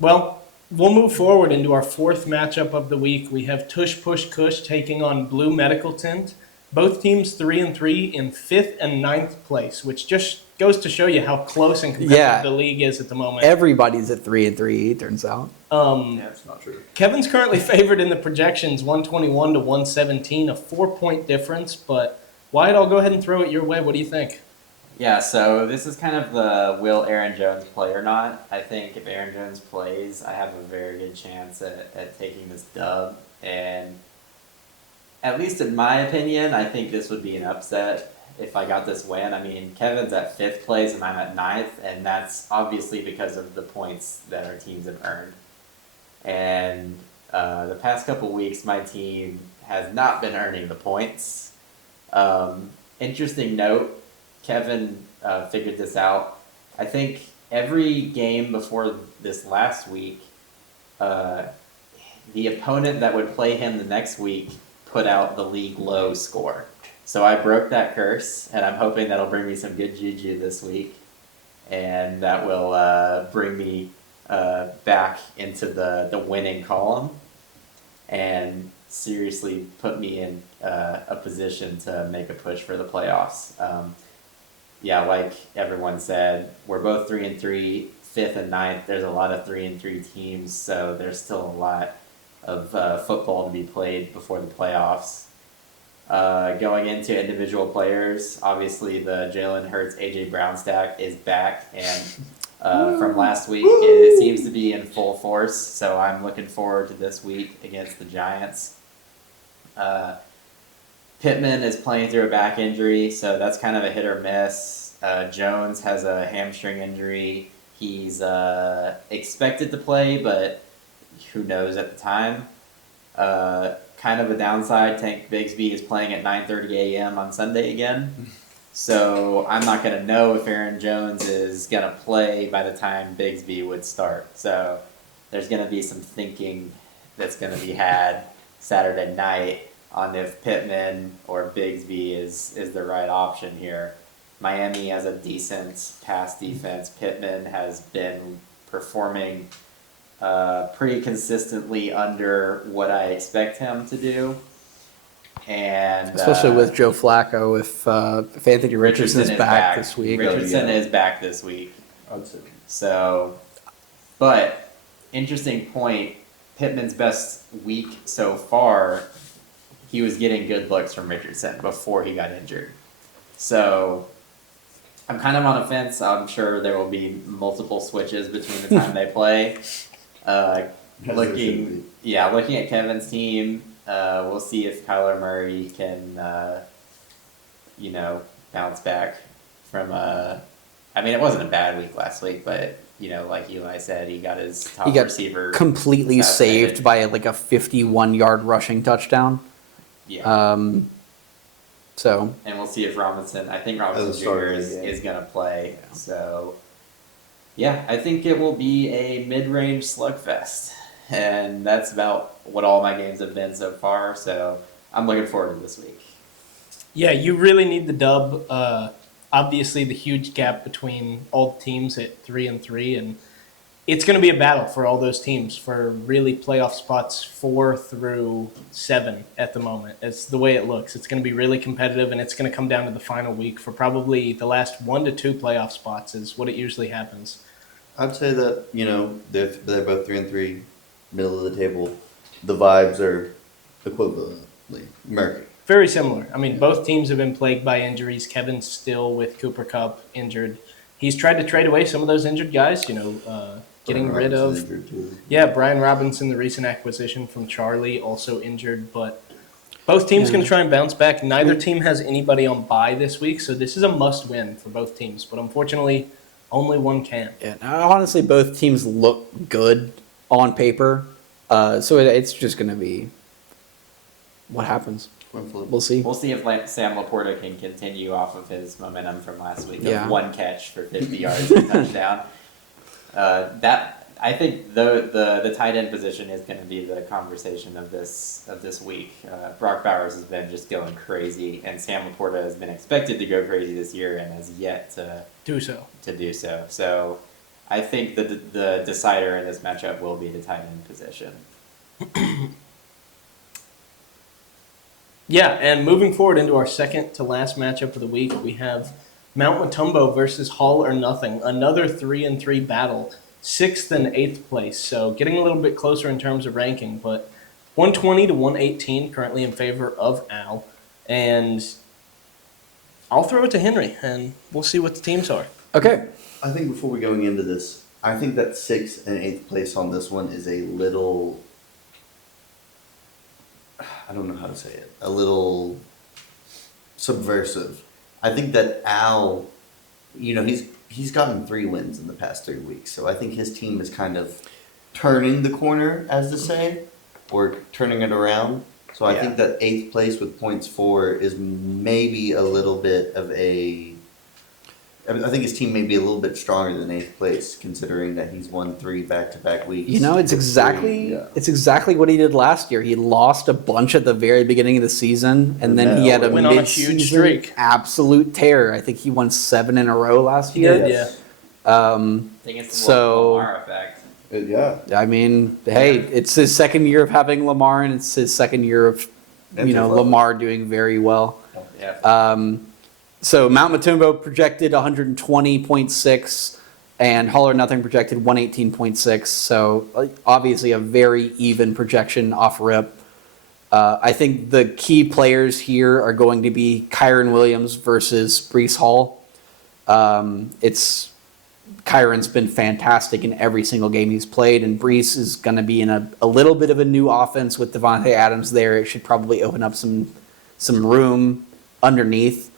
Well, we'll move forward into our 4th matchup of the week. We have Tush Push Kush taking on Blue Medical Tint. Both teams 3-3 in 5th and 9th place, which just goes to show you how close and competitive Yeah. the league is at the moment. Everybody's at 3-3, it turns out. Yeah, it's not true. Kevin's currently favored in the projections, 121 to 117, a 4-point difference. But Wyatt, I'll go ahead and throw it your way. What do you think? Yeah, so this is kind of the will Aaron Jones play or not. I think if Aaron Jones plays, I have a very good chance at taking this dub. And at least in my opinion, I think this would be an upset if I got this win. I mean, Kevin's at 5th place and I'm at 9th, and that's obviously because of the points that our teams have earned. And the past couple weeks, my team has not been earning the points. Interesting note, Kevin figured this out. I think every game before this last week, the opponent that would play him the next week put out the league low score. So I broke that curse, and I'm hoping that'll bring me some good juju this week, and that will bring me back into the winning column, and seriously put me in a position to make a push for the playoffs. Yeah, like everyone said, we're both 3-3, 5th and 9th. There's a lot of 3-3 teams, so there's still a lot of football to be played before the playoffs. Going into individual players, obviously the Jalen Hurts AJ Brown stack is back, and from last week it seems to be in full force. So I'm looking forward to this week against the Giants. Pittman is playing through a back injury, so that's kind of a hit or miss. Jones has a hamstring injury. He's expected to play, but who knows at the time. Kind of a downside, Tank Bigsby is playing at 9:30 a.m. on Sunday again. So I'm not going to know if Aaron Jones is going to play by the time Bigsby would start. So there's going to be some thinking that's going to be had Saturday night on if Pittman or Bigsby is the right option here. Miami has a decent pass defense. Pittman has been performing pretty consistently under what I expect him to do. And Especially with Joe Flacco, if Anthony Richardson is back this week. Richardson is back this week. I'd say. So, but interesting point, Pittman's best week so far, he was getting good looks from Richardson before he got injured. So, I'm kind of on a fence. I'm sure there will be multiple switches between the time they play. Looking at Kevin's team, we'll see if Kyler Murray can, bounce back from I mean, it wasn't a bad week last week, but, like Eli said, he got his top He got receiver completely assassinated. saved by like a 51-yard rushing touchdown. Yeah. So And we'll see if Robinson, I think As a Robinson starter, Jr. yeah. is going to play. So, Yeah, I think it will be a mid-range slugfest, and that's about what all my games have been so far. So I'm looking forward to this week. Yeah, you really need the dub. Obviously, the huge gap between all the teams at 3-3, and it's going to be a battle for all those teams for really playoff spots 4 through 7 at the moment. It's the way it looks. It's going to be really competitive, and it's going to come down to the final week for probably the last 1 to 2 playoff spots is what it usually happens. I'd say that, they're both 3-3, middle of the table. The vibes are equivalently murky. Very similar. I mean, both teams have been plagued by injuries. Kevin's still with Cooper Kupp injured. He's tried to trade away some of those injured guys, getting rid of. Yeah, Brian Robinson, the recent acquisition from Charlie, also injured. But both teams going to try and bounce back. Neither team has anybody on bye this week, so this is a must-win for both teams. But unfortunately, only one can. Yeah, honestly, both teams look good on paper, so it's just going to be what happens. We'll see. We'll see if Sam Laporta can continue off of his momentum from last week Yeah. of 1 catch for 50 yards and a touchdown. I think the tight end position is going to be the conversation of this week. Brock Bowers has been just going crazy, and Sam Laporta has been expected to go crazy this year and has yet to Do so. So I think the decider in this matchup will be the tight end position. Yeah, and moving forward into our second to last matchup of the week, we have Mount Matumbo versus Hall or Nothing, another 3-3 battle, 6th and 8th place. So getting a little bit closer in terms of ranking, but 120 to 118 currently in favor of Al. And I'll throw it to Henry, and we'll see what the teams are. Okay. I think before we going into this, I think that 6th and 8th place on this one is a little, I don't know how to say it, a little subversive. I think that Al, he's gotten 3 wins in the past 3 weeks, so I think his team is kind of turning the corner, as to say, or turning it around. So I think that 8th place with points 4 is maybe a little bit of I think his team may be a little bit stronger than 8th place, considering that he's won 3 back-to-back weeks. It's exactly what he did last year. He lost a bunch at the very beginning of the season, and then he had a Went on a huge streak. absolute tear. I think he won 7 in a row last year. did, yeah. I think it's the Lamar effect. Yeah. I mean, hey, it's his second year of having Lamar, and it's his second year of, Lamar doing very well. Yeah. So Mount Matumbo projected 120.6, and Hall or Nothing projected 118.6. So obviously a very even projection off rip. I think the key players here are going to be Kyron Williams versus Breece Hall. Kyron's been fantastic in every single game he's played, and Breece is going to be in a little bit of a new offense with Devontae Adams there. It should probably open up some room underneath.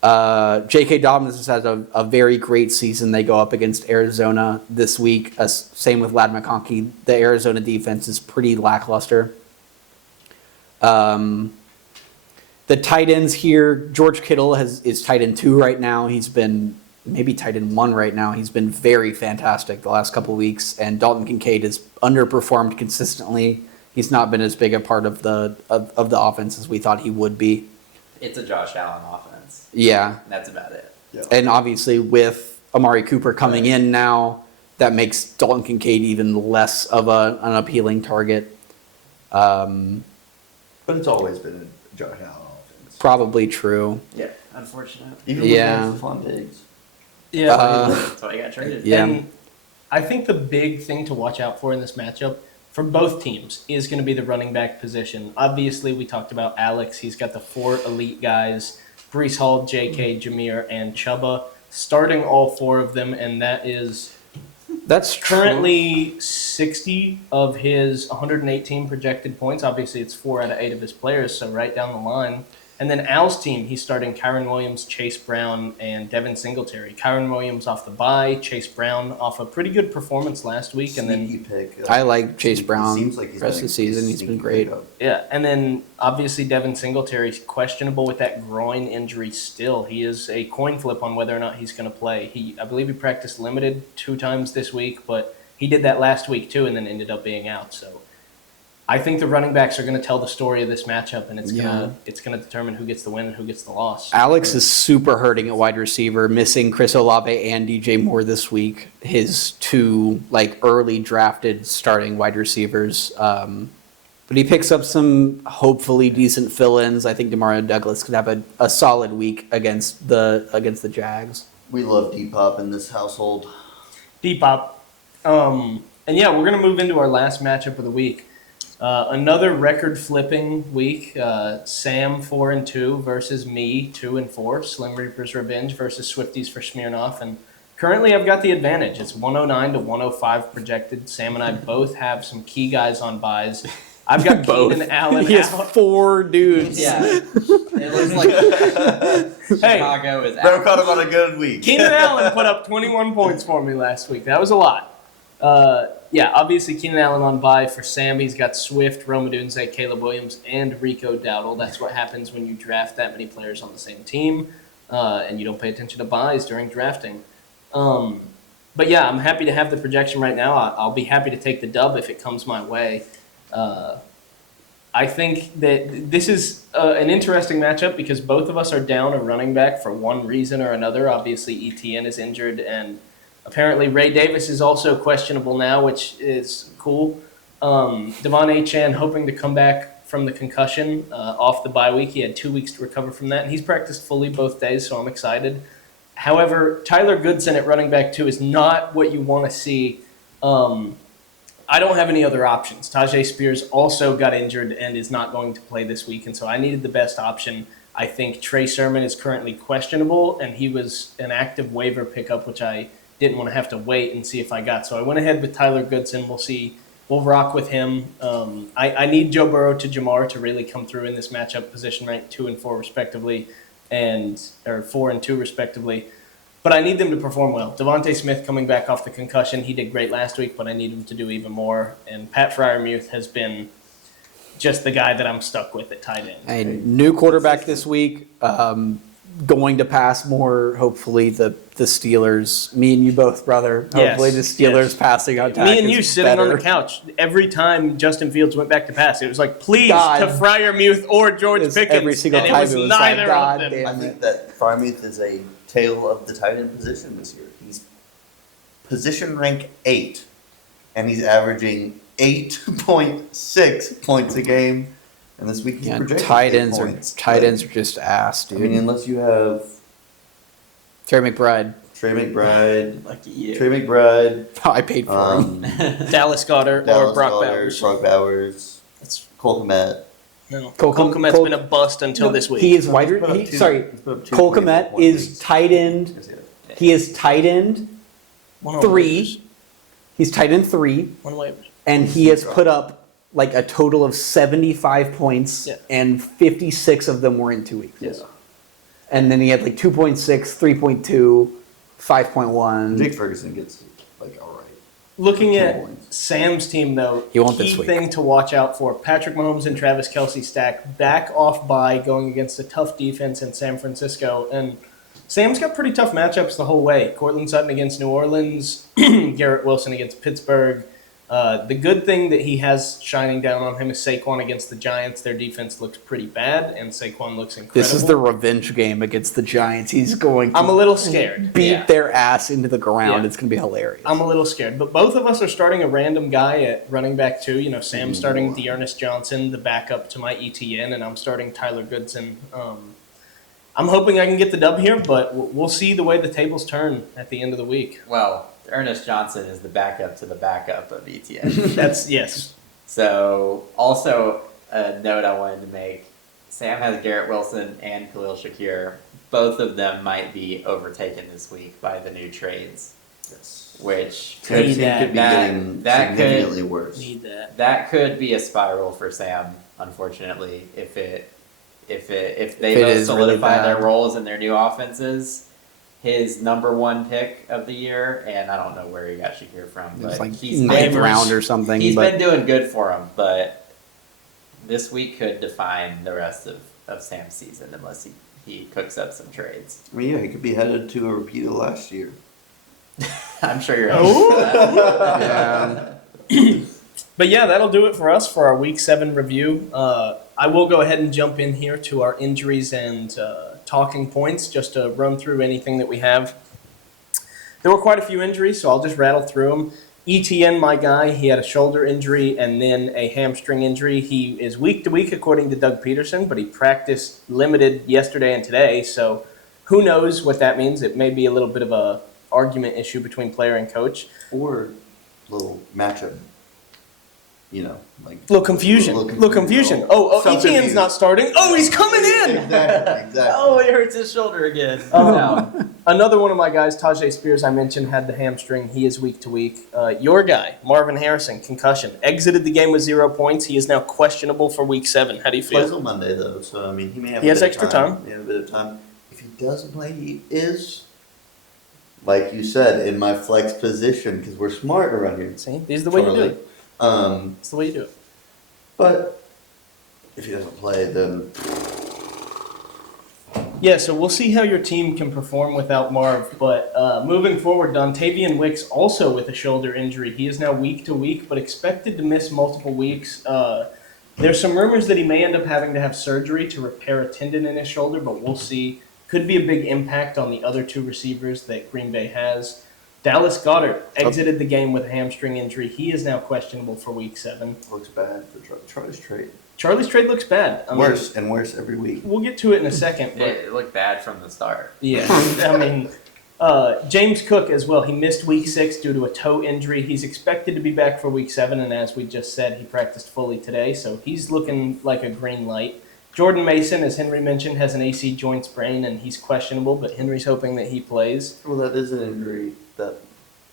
J.K. Dobbins has had a very great season. They go up against Arizona this week. Same with Ladd McConkey. The Arizona defense is pretty lackluster. The tight ends here, George Kittle is tight end 2 right now. He's been maybe tight end 1 right now. He's been very fantastic the last couple of weeks, and Dalton Kincaid has underperformed consistently. He's not been as big a part of the offense as we thought he would be. It's a Josh Allen offense. Yeah. That's about it. Yeah. And obviously with Amari Cooper coming in now, that makes Dalton Kincaid even less of an appealing target. But it's always been a Josh Allen offense. Probably true. Yeah. Unfortunate. Even Yeah. with Stephon Diggs. Yeah. That's why he got traded. Yeah. And I think the big thing to watch out for in this matchup for both teams is going to be the running back position. Obviously, we talked about Alex. He's got the 4 elite guys, Breece Hall, J.K., Jameer, and Chuba, starting all 4 of them, and that's currently 60 of his 118 projected points. Obviously, it's 4 out of 8 of his players, so right down the line. And then Al's team, he's starting Kyron Williams, Chase Brown, and Devin Singletary. Kyron Williams off the bye, Chase Brown off a pretty good performance last week, and then Sneaky pick. I like Chase It Brown. seems like he's Rest been of the season, he's sneaky been great. pickup. yeah, and then obviously Devin Singletary's questionable with that groin injury still. He is a coin flip on whether or not he's going to play. I believe he practiced limited 2 times this week, but he did that last week too and then ended up being out. So I think the running backs are going to tell the story of this matchup, and it's going to determine who gets the win and who gets the loss. Alex is super hurting at wide receiver, missing Chris Olave and DJ Moore this week. His 2 early drafted starting wide receivers. But he picks up some hopefully decent fill-ins. I think Demario Douglas could have a solid week against the Jags. We love Depop in this household. Depop. And yeah, we're going to move into our last matchup of the week. Another record-flipping week. Sam 4-2 versus me 2-4. Slim Reaper's Revenge versus Swifties for Smirnoff. And currently, I've got the advantage. It's 109 to 105 projected. Sam and I both have some key guys on buys. I've got Keenan Allen He has out. 4 dudes. Yeah. It looks like Chicago is Bro out. caught him on a good week. Keenan Allen put up 21 points for me last week. That was a lot. Yeah, obviously Keenan Allen on bye for Sam. He's got Swift, Rome Odunze, Caleb Williams, and Rico Dowdle. That's what happens when you draft that many players on the same team, and you don't pay attention to buys during drafting. But yeah, I'm happy to have the projection right now. I'll be happy to take the dub if it comes my way. I think that this is an interesting matchup because both of us are down a running back for one reason or another. Obviously, Etienne is injured, and apparently Ray Davis is also questionable now, which is cool. Devon Achane hoping to come back from the concussion off the bye week. He had 2 weeks to recover from that, and he's practiced fully both days, so I'm excited. However, Tyler Goodson at running back 2 is not what you want to see. I don't have any other options. Tajay Spears also got injured and is not going to play this week, and so I needed the best option. I think Trey Sermon is currently questionable, and he was an active waiver pickup, which I didn't want to have to wait and see if I got. So I went ahead with Tyler Goodson. We'll see. We'll rock with him. I need Joe Burrow to Jamar to really come through in this matchup, position ranked 2 and 4 respectively, or 4 and 2 respectively. But I need them to perform well. Devontae Smith coming back off the concussion. He did great last week, but I need him to do even more. And Pat Freiermuth has been just the guy that I'm stuck with at tight end. And new quarterback this week. Going to pass more, hopefully, the Steelers. Me and you both, brother. Hopefully the Steelers passing on Me and you sitting on the couch. Every time Justin Fields went back to pass, it was like, please, God. to Freiermuth or George Pickens. Every single and time it was it was neither like, God of them. I think that Freiermuth is a tale of the tight end position this year. He's position rank 8, and he's averaging 8.6 points a game. And this week he's projected tight 8 ends points. are just ass, dude. I mean, unless you have Terry McBride. Trey McBride, Lucky you. I paid for him. Dallas Goddard or Dallas Brock Goddard, Bowers. Brock Bowers, Cole Kmet. No. Cole Komet's been a bust until this week. He is wide. He's put up He, two- sorry, he's put up 2 Cole 24 Kmet point is weeks. tight end. Yes, he is. He is tight end One on 3. waivers. He's tight end 3, One waivers. and he has put up like a total of 75 points, Yeah. and 56 of them were in 2 weeks. Yes. And then he had like 2.6, 3.2, 5.1. Jake Ferguson gets like all right. Looking 2 at points. Sam's team, though, He won't key this week. thing to watch out for, Patrick Mahomes and Travis Kelce stack back off by going against a tough defense in San Francisco. And Sam's got pretty tough matchups the whole way. Cortland Sutton against New Orleans, Garrett Wilson against Pittsburgh. The good thing that he has shining down on him is Saquon against the Giants. Their defense looks pretty bad, and Saquon looks incredible. This is the revenge game against the Giants. He's going to I'm a little scared. beat their ass into the ground. Yeah. It's going to be hilarious. I'm a little scared, but both of us are starting a random guy at running back 2. You know, Sam's starting Dearness Johnson, the backup to my ETN, and I'm starting Tyler Goodson. I'm hoping I can get the dub here, but we'll see the way the tables turn at the end of the week. Well, Ernest Johnson is the backup to the backup of ETN. That's yes. So, also a note I wanted to make. Sam has Garrett Wilson and Khalil Shakir. Both of them might be overtaken this week by the new trades, Yes. which Could Need that. be getting that could- significantly worse. Need that. that could be a spiral for Sam, unfortunately, if if they If it both is really solidify their bad. roles in their new offenses, his number one pick of the year, and I don't know where he got Shakir from, It's but like he's ninth been, round or something. he's but been doing good for him, but this week could define the rest of Sam's season unless he cooks up some trades. I mean, yeah, he could be headed to a repeat of last year. I'm sure you're happy for that. yeah. But yeah, that'll do it for us for our Week 7 review. I will go ahead and jump in here to our injuries and talking points just to run through anything that we have. There were quite a few injuries, so I'll just rattle through them. ETN, my guy, he had a shoulder injury and then a hamstring injury. He is week to week according to Doug Peterson, but he practiced limited yesterday and today, so who knows what that means. It may be a little bit of a argument issue between player and coach. Or little matchup, you know, like Little confusion. Little confusion. Oh, Some ETN's confusion. not starting. Oh, he's coming in. Exactly. Oh, he hurts his shoulder again. Another one of my guys, Tajay Spears, I mentioned, had the hamstring. He is week to week. Your guy, Marvin Harrison, concussion. Exited the game with 0 points. He is now questionable for week 7. How do you Plays feel? on Monday though, so I mean, he may have. He a has bit of extra time. He has a bit of time. If he doesn't play, he is, like you said, in my flex position because we're smart around here. See, these are the way you do Charlie. it. It's the way you do it. But if he doesn't play, then Yeah, so we'll see how your team can perform without Marv. But moving forward, Dontavian Wicks also with a shoulder injury. He is now week to week, but expected to miss multiple weeks. There's some rumors that he may end up having to have surgery to repair a tendon in his shoulder, but we'll see. Could be a big impact on the other two receivers that Green Bay has. Dallas Goedert exited the game with a hamstring injury. He is now questionable for week 7. looks bad for Charlie's trade. Charlie's trade looks bad. I mean, Worse and worse every week. we'll get to it in a second, but It looked bad from the start. yeah, I mean, James Cook as well. He missed week 6 due to a toe injury. He's expected to be back for week 7, and as we just said, he practiced fully today, so he's looking like a green light. Jordan Mason, as Henry mentioned, has an AC joint sprain, and he's questionable, but Henry's hoping that he plays. Well, that is an injury that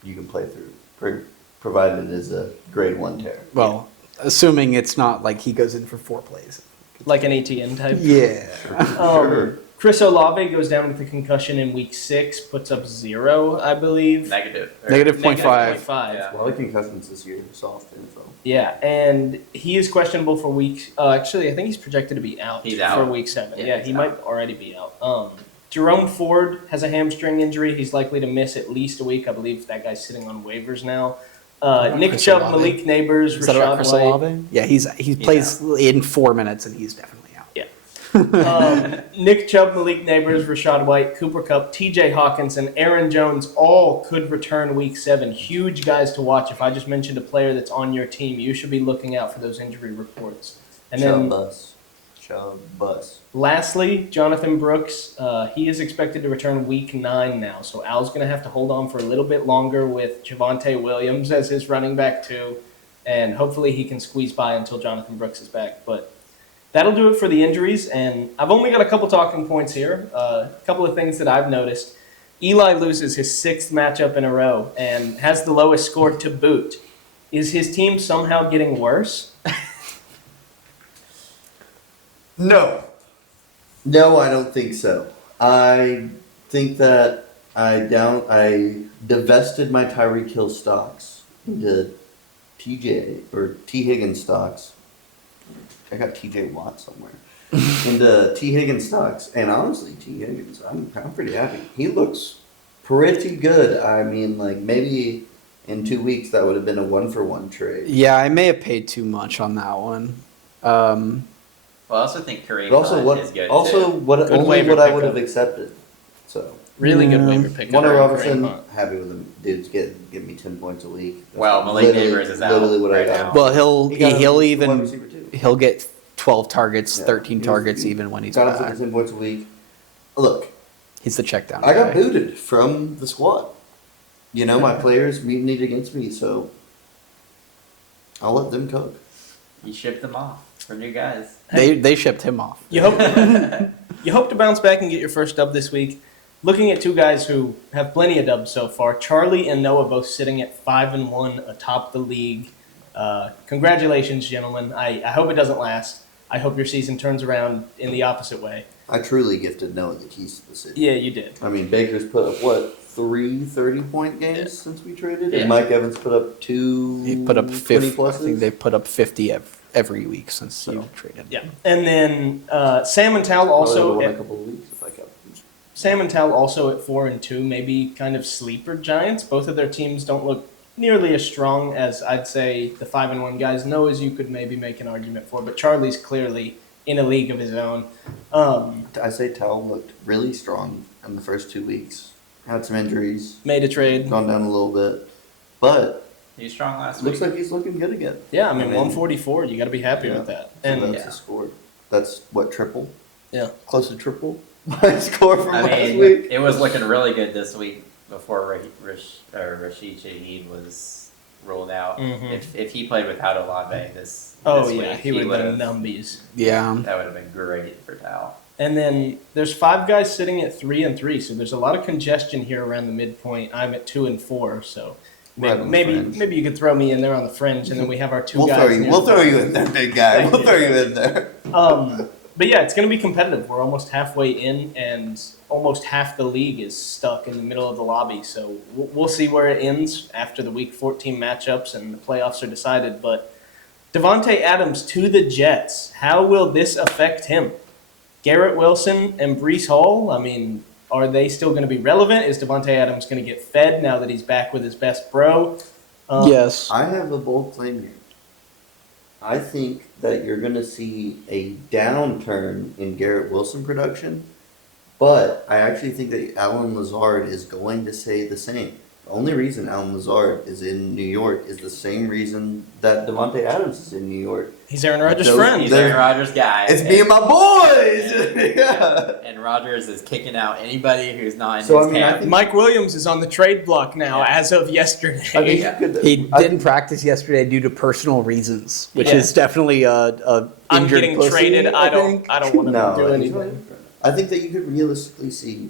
you can play through, provided it is a grade 1 tear. Well, assuming it's not like he goes in for 4 plays. Like an ATN type. Yeah. Sure. Chris Olave goes down with a concussion in week 6, puts up 0, I believe. Negative. Negative 0.5. 0.5. Yeah. A lot of concussions this year, soft info. Yeah, and he is questionable for week. Actually, I think he's projected to be out. He's out. For week 7. Yeah, Yeah, he's he out. might already be out. Jerome Ford has a hamstring injury. He's likely to miss at least a week. I believe that guy's sitting on waivers now. Nick Chris Chubb, Olave? Malik Neighbors, Is that about Rashad Chris White. Olave? Yeah, he plays in 4 minutes and he's definitely out. Nick Chubb, Malik Neighbors, Rashad White, Cooper Kupp, TJ Hawkins, and Aaron Jones all could return week 7. Huge guys to watch. If I just mentioned a player that's on your team, you should be looking out for those injury reports. And then Chubb bus. lastly, Jonathan Brooks, he is expected to return week 9 now. So Al's going to have to hold on for a little bit longer with Javonte Williams as his running back too. And hopefully he can squeeze by until Jonathan Brooks is back. But that'll do it for the injuries. And I've only got a couple talking points here. A couple of things that I've noticed. Eli loses his 6th matchup in a row and has the lowest score to boot. Is his team somehow getting worse? No, I don't think so. I think that I divested my Tyreek Hill stocks into T Higgins stocks. I got TJ Watt somewhere. Into T Higgins stocks, and honestly, T Higgins, I'm pretty happy. He looks pretty good. I mean, like maybe in 2 weeks that would have been a 1-for-1 trade. Yeah, I may have paid too much on that one. Well, I also think Kareem But also, Hunt is good also too. what Good only waiver what I pickup. would have accepted. So Really good Yeah. waiver pickup. Wonder Kareem Robertson, Hunt. happy with him. Dude's give me 10 points a week. That's Well, Malik literally- Neighbors is out literally what I right got. now. Well, he'll He got him he'll as a even wide receiver, too. he'll get 12 targets, Yeah. 13 He was- targets he even when he's got him back. for 10 points a week. Look, He's the check down I got guy. booted from the squad. You know, my players mutinied against me, so I'll let them cook. You shipped them off for new guys. They shipped him off. You hope to bounce back and get your first dub this week. Looking at two guys who have plenty of dubs so far, Charlie and Noah both sitting at 5-1 atop the league. Congratulations, gentlemen. I hope it doesn't last. I hope your season turns around in the opposite way. I truly gifted Noah the keys to the city. Yeah, you did. I mean, Baker's put up, what, 3 30-point games since we traded? Yeah. And Mike Evans put up 2 He put up 50. 20 I pluses? think they put up 50 every week since you traded. Yeah. And then Sam and Tal also Probably won a at, couple of weeks if I kept. Sam and Tal also at 4-2, maybe kind of sleeper giants. Both of their teams don't look nearly as strong as I'd say the 5-1 guys. Noah's you could maybe make an argument for, but Charlie's clearly in a league of his own. I say Tal looked really strong in the first 2 weeks. Had some injuries, Made a trade. gone down a little bit, but He was strong last looks week. like he's looking good again. Yeah, I mean 144. You got to be happy with that. So And that's a score. That's what, triple? Yeah. Close to triple? My score from I last mean, week. it was looking really good this week before Rashid Shaheed was ruled out. Mhm. If he played without Olave this oh this yeah, week, he would have would've- been numbies. Yeah. That would have been great for Tal. And then there's 5 guys sitting at 3-3, so there's a lot of congestion here around the midpoint. I'm at 2-4, so Right on the maybe fringe. maybe you could throw me in there on the fringe, and then we have our 2 We'll guys. throw you. near We'll the throw you in there, big guy. Thank We'll you. throw you in there. But yeah, it's going to be competitive. We're almost halfway in, and almost half the league is stuck in the middle of the lobby. So we'll see where it ends after the Week 14 matchups and the playoffs are decided. But Devontae Adams to the Jets. How will this affect him? Garrett Wilson and Breece Hall, I mean, are they still going to be relevant? Is Devontae Adams going to get fed now that he's back with his best bro? Yes. I have a bold claim here. I think that you're going to see a downturn in Garrett Wilson production, but I actually think that Alan Lazard is going to say the same. The only reason Alan Lazard is in New York is the same reason that Devontae Adams is in New York. He's Aaron Rodgers' Those- friend. He's There- Aaron Rodgers' guy. It's me and my boys! Yeah. And Rodgers is kicking out anybody who's not in So, his I mean, I camp. think- Mike Williams is on the trade block now Yeah. as of yesterday. I think Yeah. you could, He I didn't practice yesterday due to personal reasons, which Yeah. is definitely a I'm injured getting pussy, traded. I think. don't want to No, do I anything. I think that you could realistically see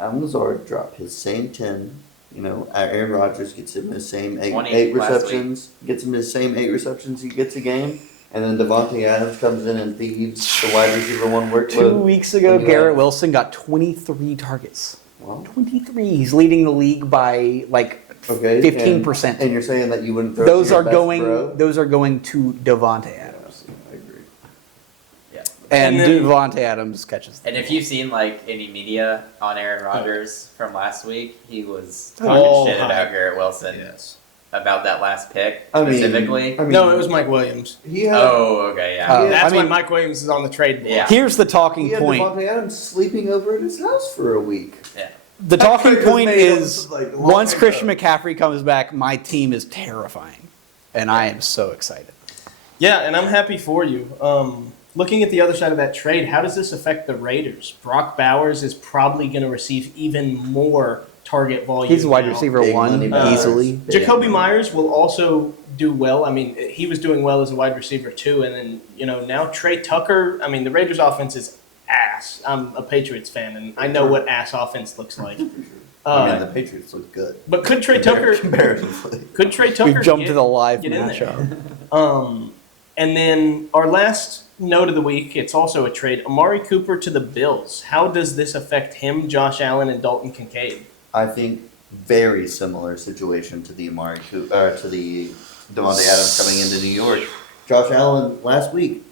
Alan Lazard drop his same 10. You know, Aaron Rodgers gets him his same 20 eight last receptions, gets him his same 8 receptions he gets a game, and then Devontae Adams comes in and thieves the wide receiver one 2 workload. weeks ago, And you Garrett have- Wilson got 23 targets. Well, 23. He's leading the league by like okay, 15%. And you're saying that you wouldn't throw Those to your are best going. bro? Those are going to Devontae Adams, I agree. Yeah. and, And then- Devontae Adams catches. And if you've seen like any media on Aaron Rodgers from last week, he was Oh, talking shit hi. about Garrett Wilson about that last pick I mean, specifically. I mean, No, it was Mike Williams. he had, Oh, okay, yeah. That's I mean- why Mike Williams is on the trade block. Yeah. Here's the talking he had point. Devontae Adams sleeping over at his house for a week. The talking That trade was point made is like, long once ago. Christian McCaffrey comes back, my team is terrifying, and I am so excited. Yeah, and I'm happy for you. Looking at the other side of that trade, how does this affect the Raiders? Brock Bowers is probably going to receive even more target volume. He's a wide now. receiver Big one money Bowers. easily. Big Jacoby money. Myers will also do well. I mean, he was doing well as a wide receiver too. And then, now Trey Tucker, I mean, the Raiders offense is ass. I'm a Patriots fan, and I know what ass offense looks like. I mean, the Patriots look good. But could Trey Tucker Comparatively. We've jumped to the live get in there. matchup. And then our last note of the week, it's also a trade. Amari Cooper to the Bills. How does this affect him, Josh Allen, and Dalton Kincaid? I think very similar situation to the to the Devontae Adams coming into New York. Josh Allen last week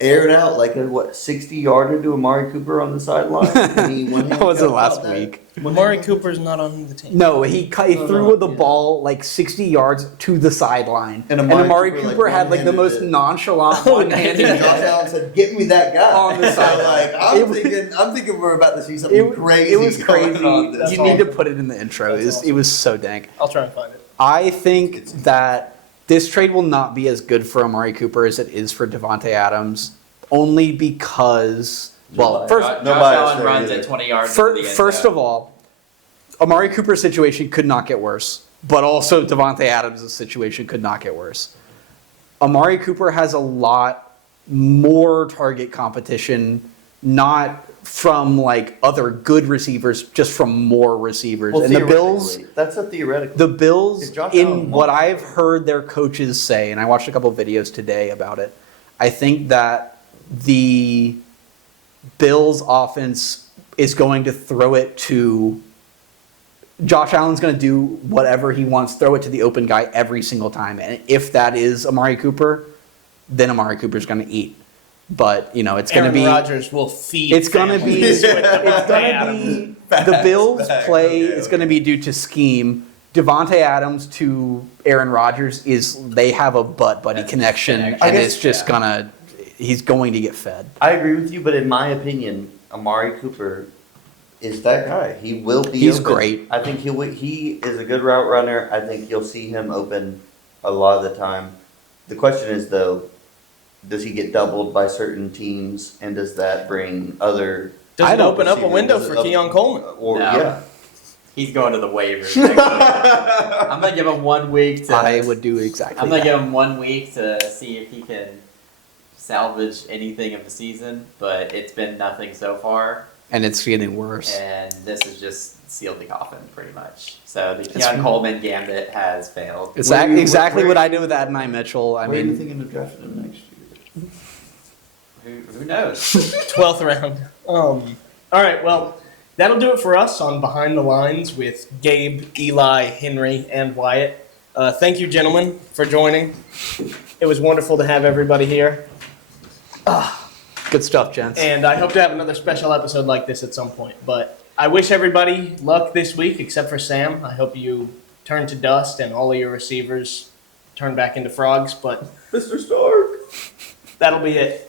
aired out like a 60-yarder to Amari Cooper on the sideline. And he That wasn't last week. Amari Cooper's not on the team. No, he threw the ball like 60 yards to the sideline, And and Amari Amari Cooper, Cooper had like the one-handed most it. nonchalant And one-handed. Josh Allen said, "Get me that guy On the sideline. Like It was- I'm thinking we're about to see something It, crazy. it was going crazy. on this You need to offense. put it in the intro. That's It was, awesome. it was so dank. I'll try and find it. I think that this trade will not be as good for Amari Cooper as it is for Devontae Adams, only because, well, No first, Josh no bias Allen there runs either. at 20 yards. into the end first zone. of all, Amari Cooper's situation could not get worse, but also Devontae Adams' situation could not get worse. Amari Cooper has a lot more target competition, not from like other good receivers, just from more receivers. Well, and the Bills, theoretically, that's a theoretical. the Bills, If Josh Allen in what won- I've heard their coaches say, and I watched a couple of videos today about it, I think that the Bills offense is going to throw it to Josh Allen's going to do whatever he wants, throw it to the open guy every single time. And if that is Amari Cooper, then Amari Cooper's going to eat. But, you know, it's going to be... Aaron Rodgers will feed It's going to be... families with It's Devontae going to Adams. be... The Bills Facts. play Okay, is going to be due to scheme. Devontae Adams to Aaron Rodgers they have a butt-buddy connection, I and guess- it's just going to... He's going to get fed. I agree with you, but in my opinion, Amari Cooper is that guy. He will be. He's open. great. I think he is a good route runner. I think you'll see him open a lot of the time. The question is though, does he get doubled by certain teams, and does that bring other? Does I it don't open up a receivers? window Does for it Keon Coleman? Or No. yeah. He's going to the waivers. Next week. I'm gonna give him 1 week to. I would do exactly I'm gonna that. give him 1 week to see if he can salvage anything of the season, but it's been nothing so far, And it's getting worse. and this is just sealed the coffin pretty much. So the Keon Coleman gambit has failed. It's Where you- exactly where- what I did with Adonai Mitchell. I Where are you mean, thinking of drafting him next year? Who knows? 12th round. All right, well, that'll do it for us on Behind the Lines with Gabe, Eli, Henry, and Wyatt. Thank you, gentlemen, for joining. It was wonderful to have everybody here. good stuff, gents. And I hope to have another special episode like this at some point. But I wish everybody luck this week, except for Sam. I hope you turn to dust and all of your receivers turn back into frogs. But Mr. Stark. that'll be it.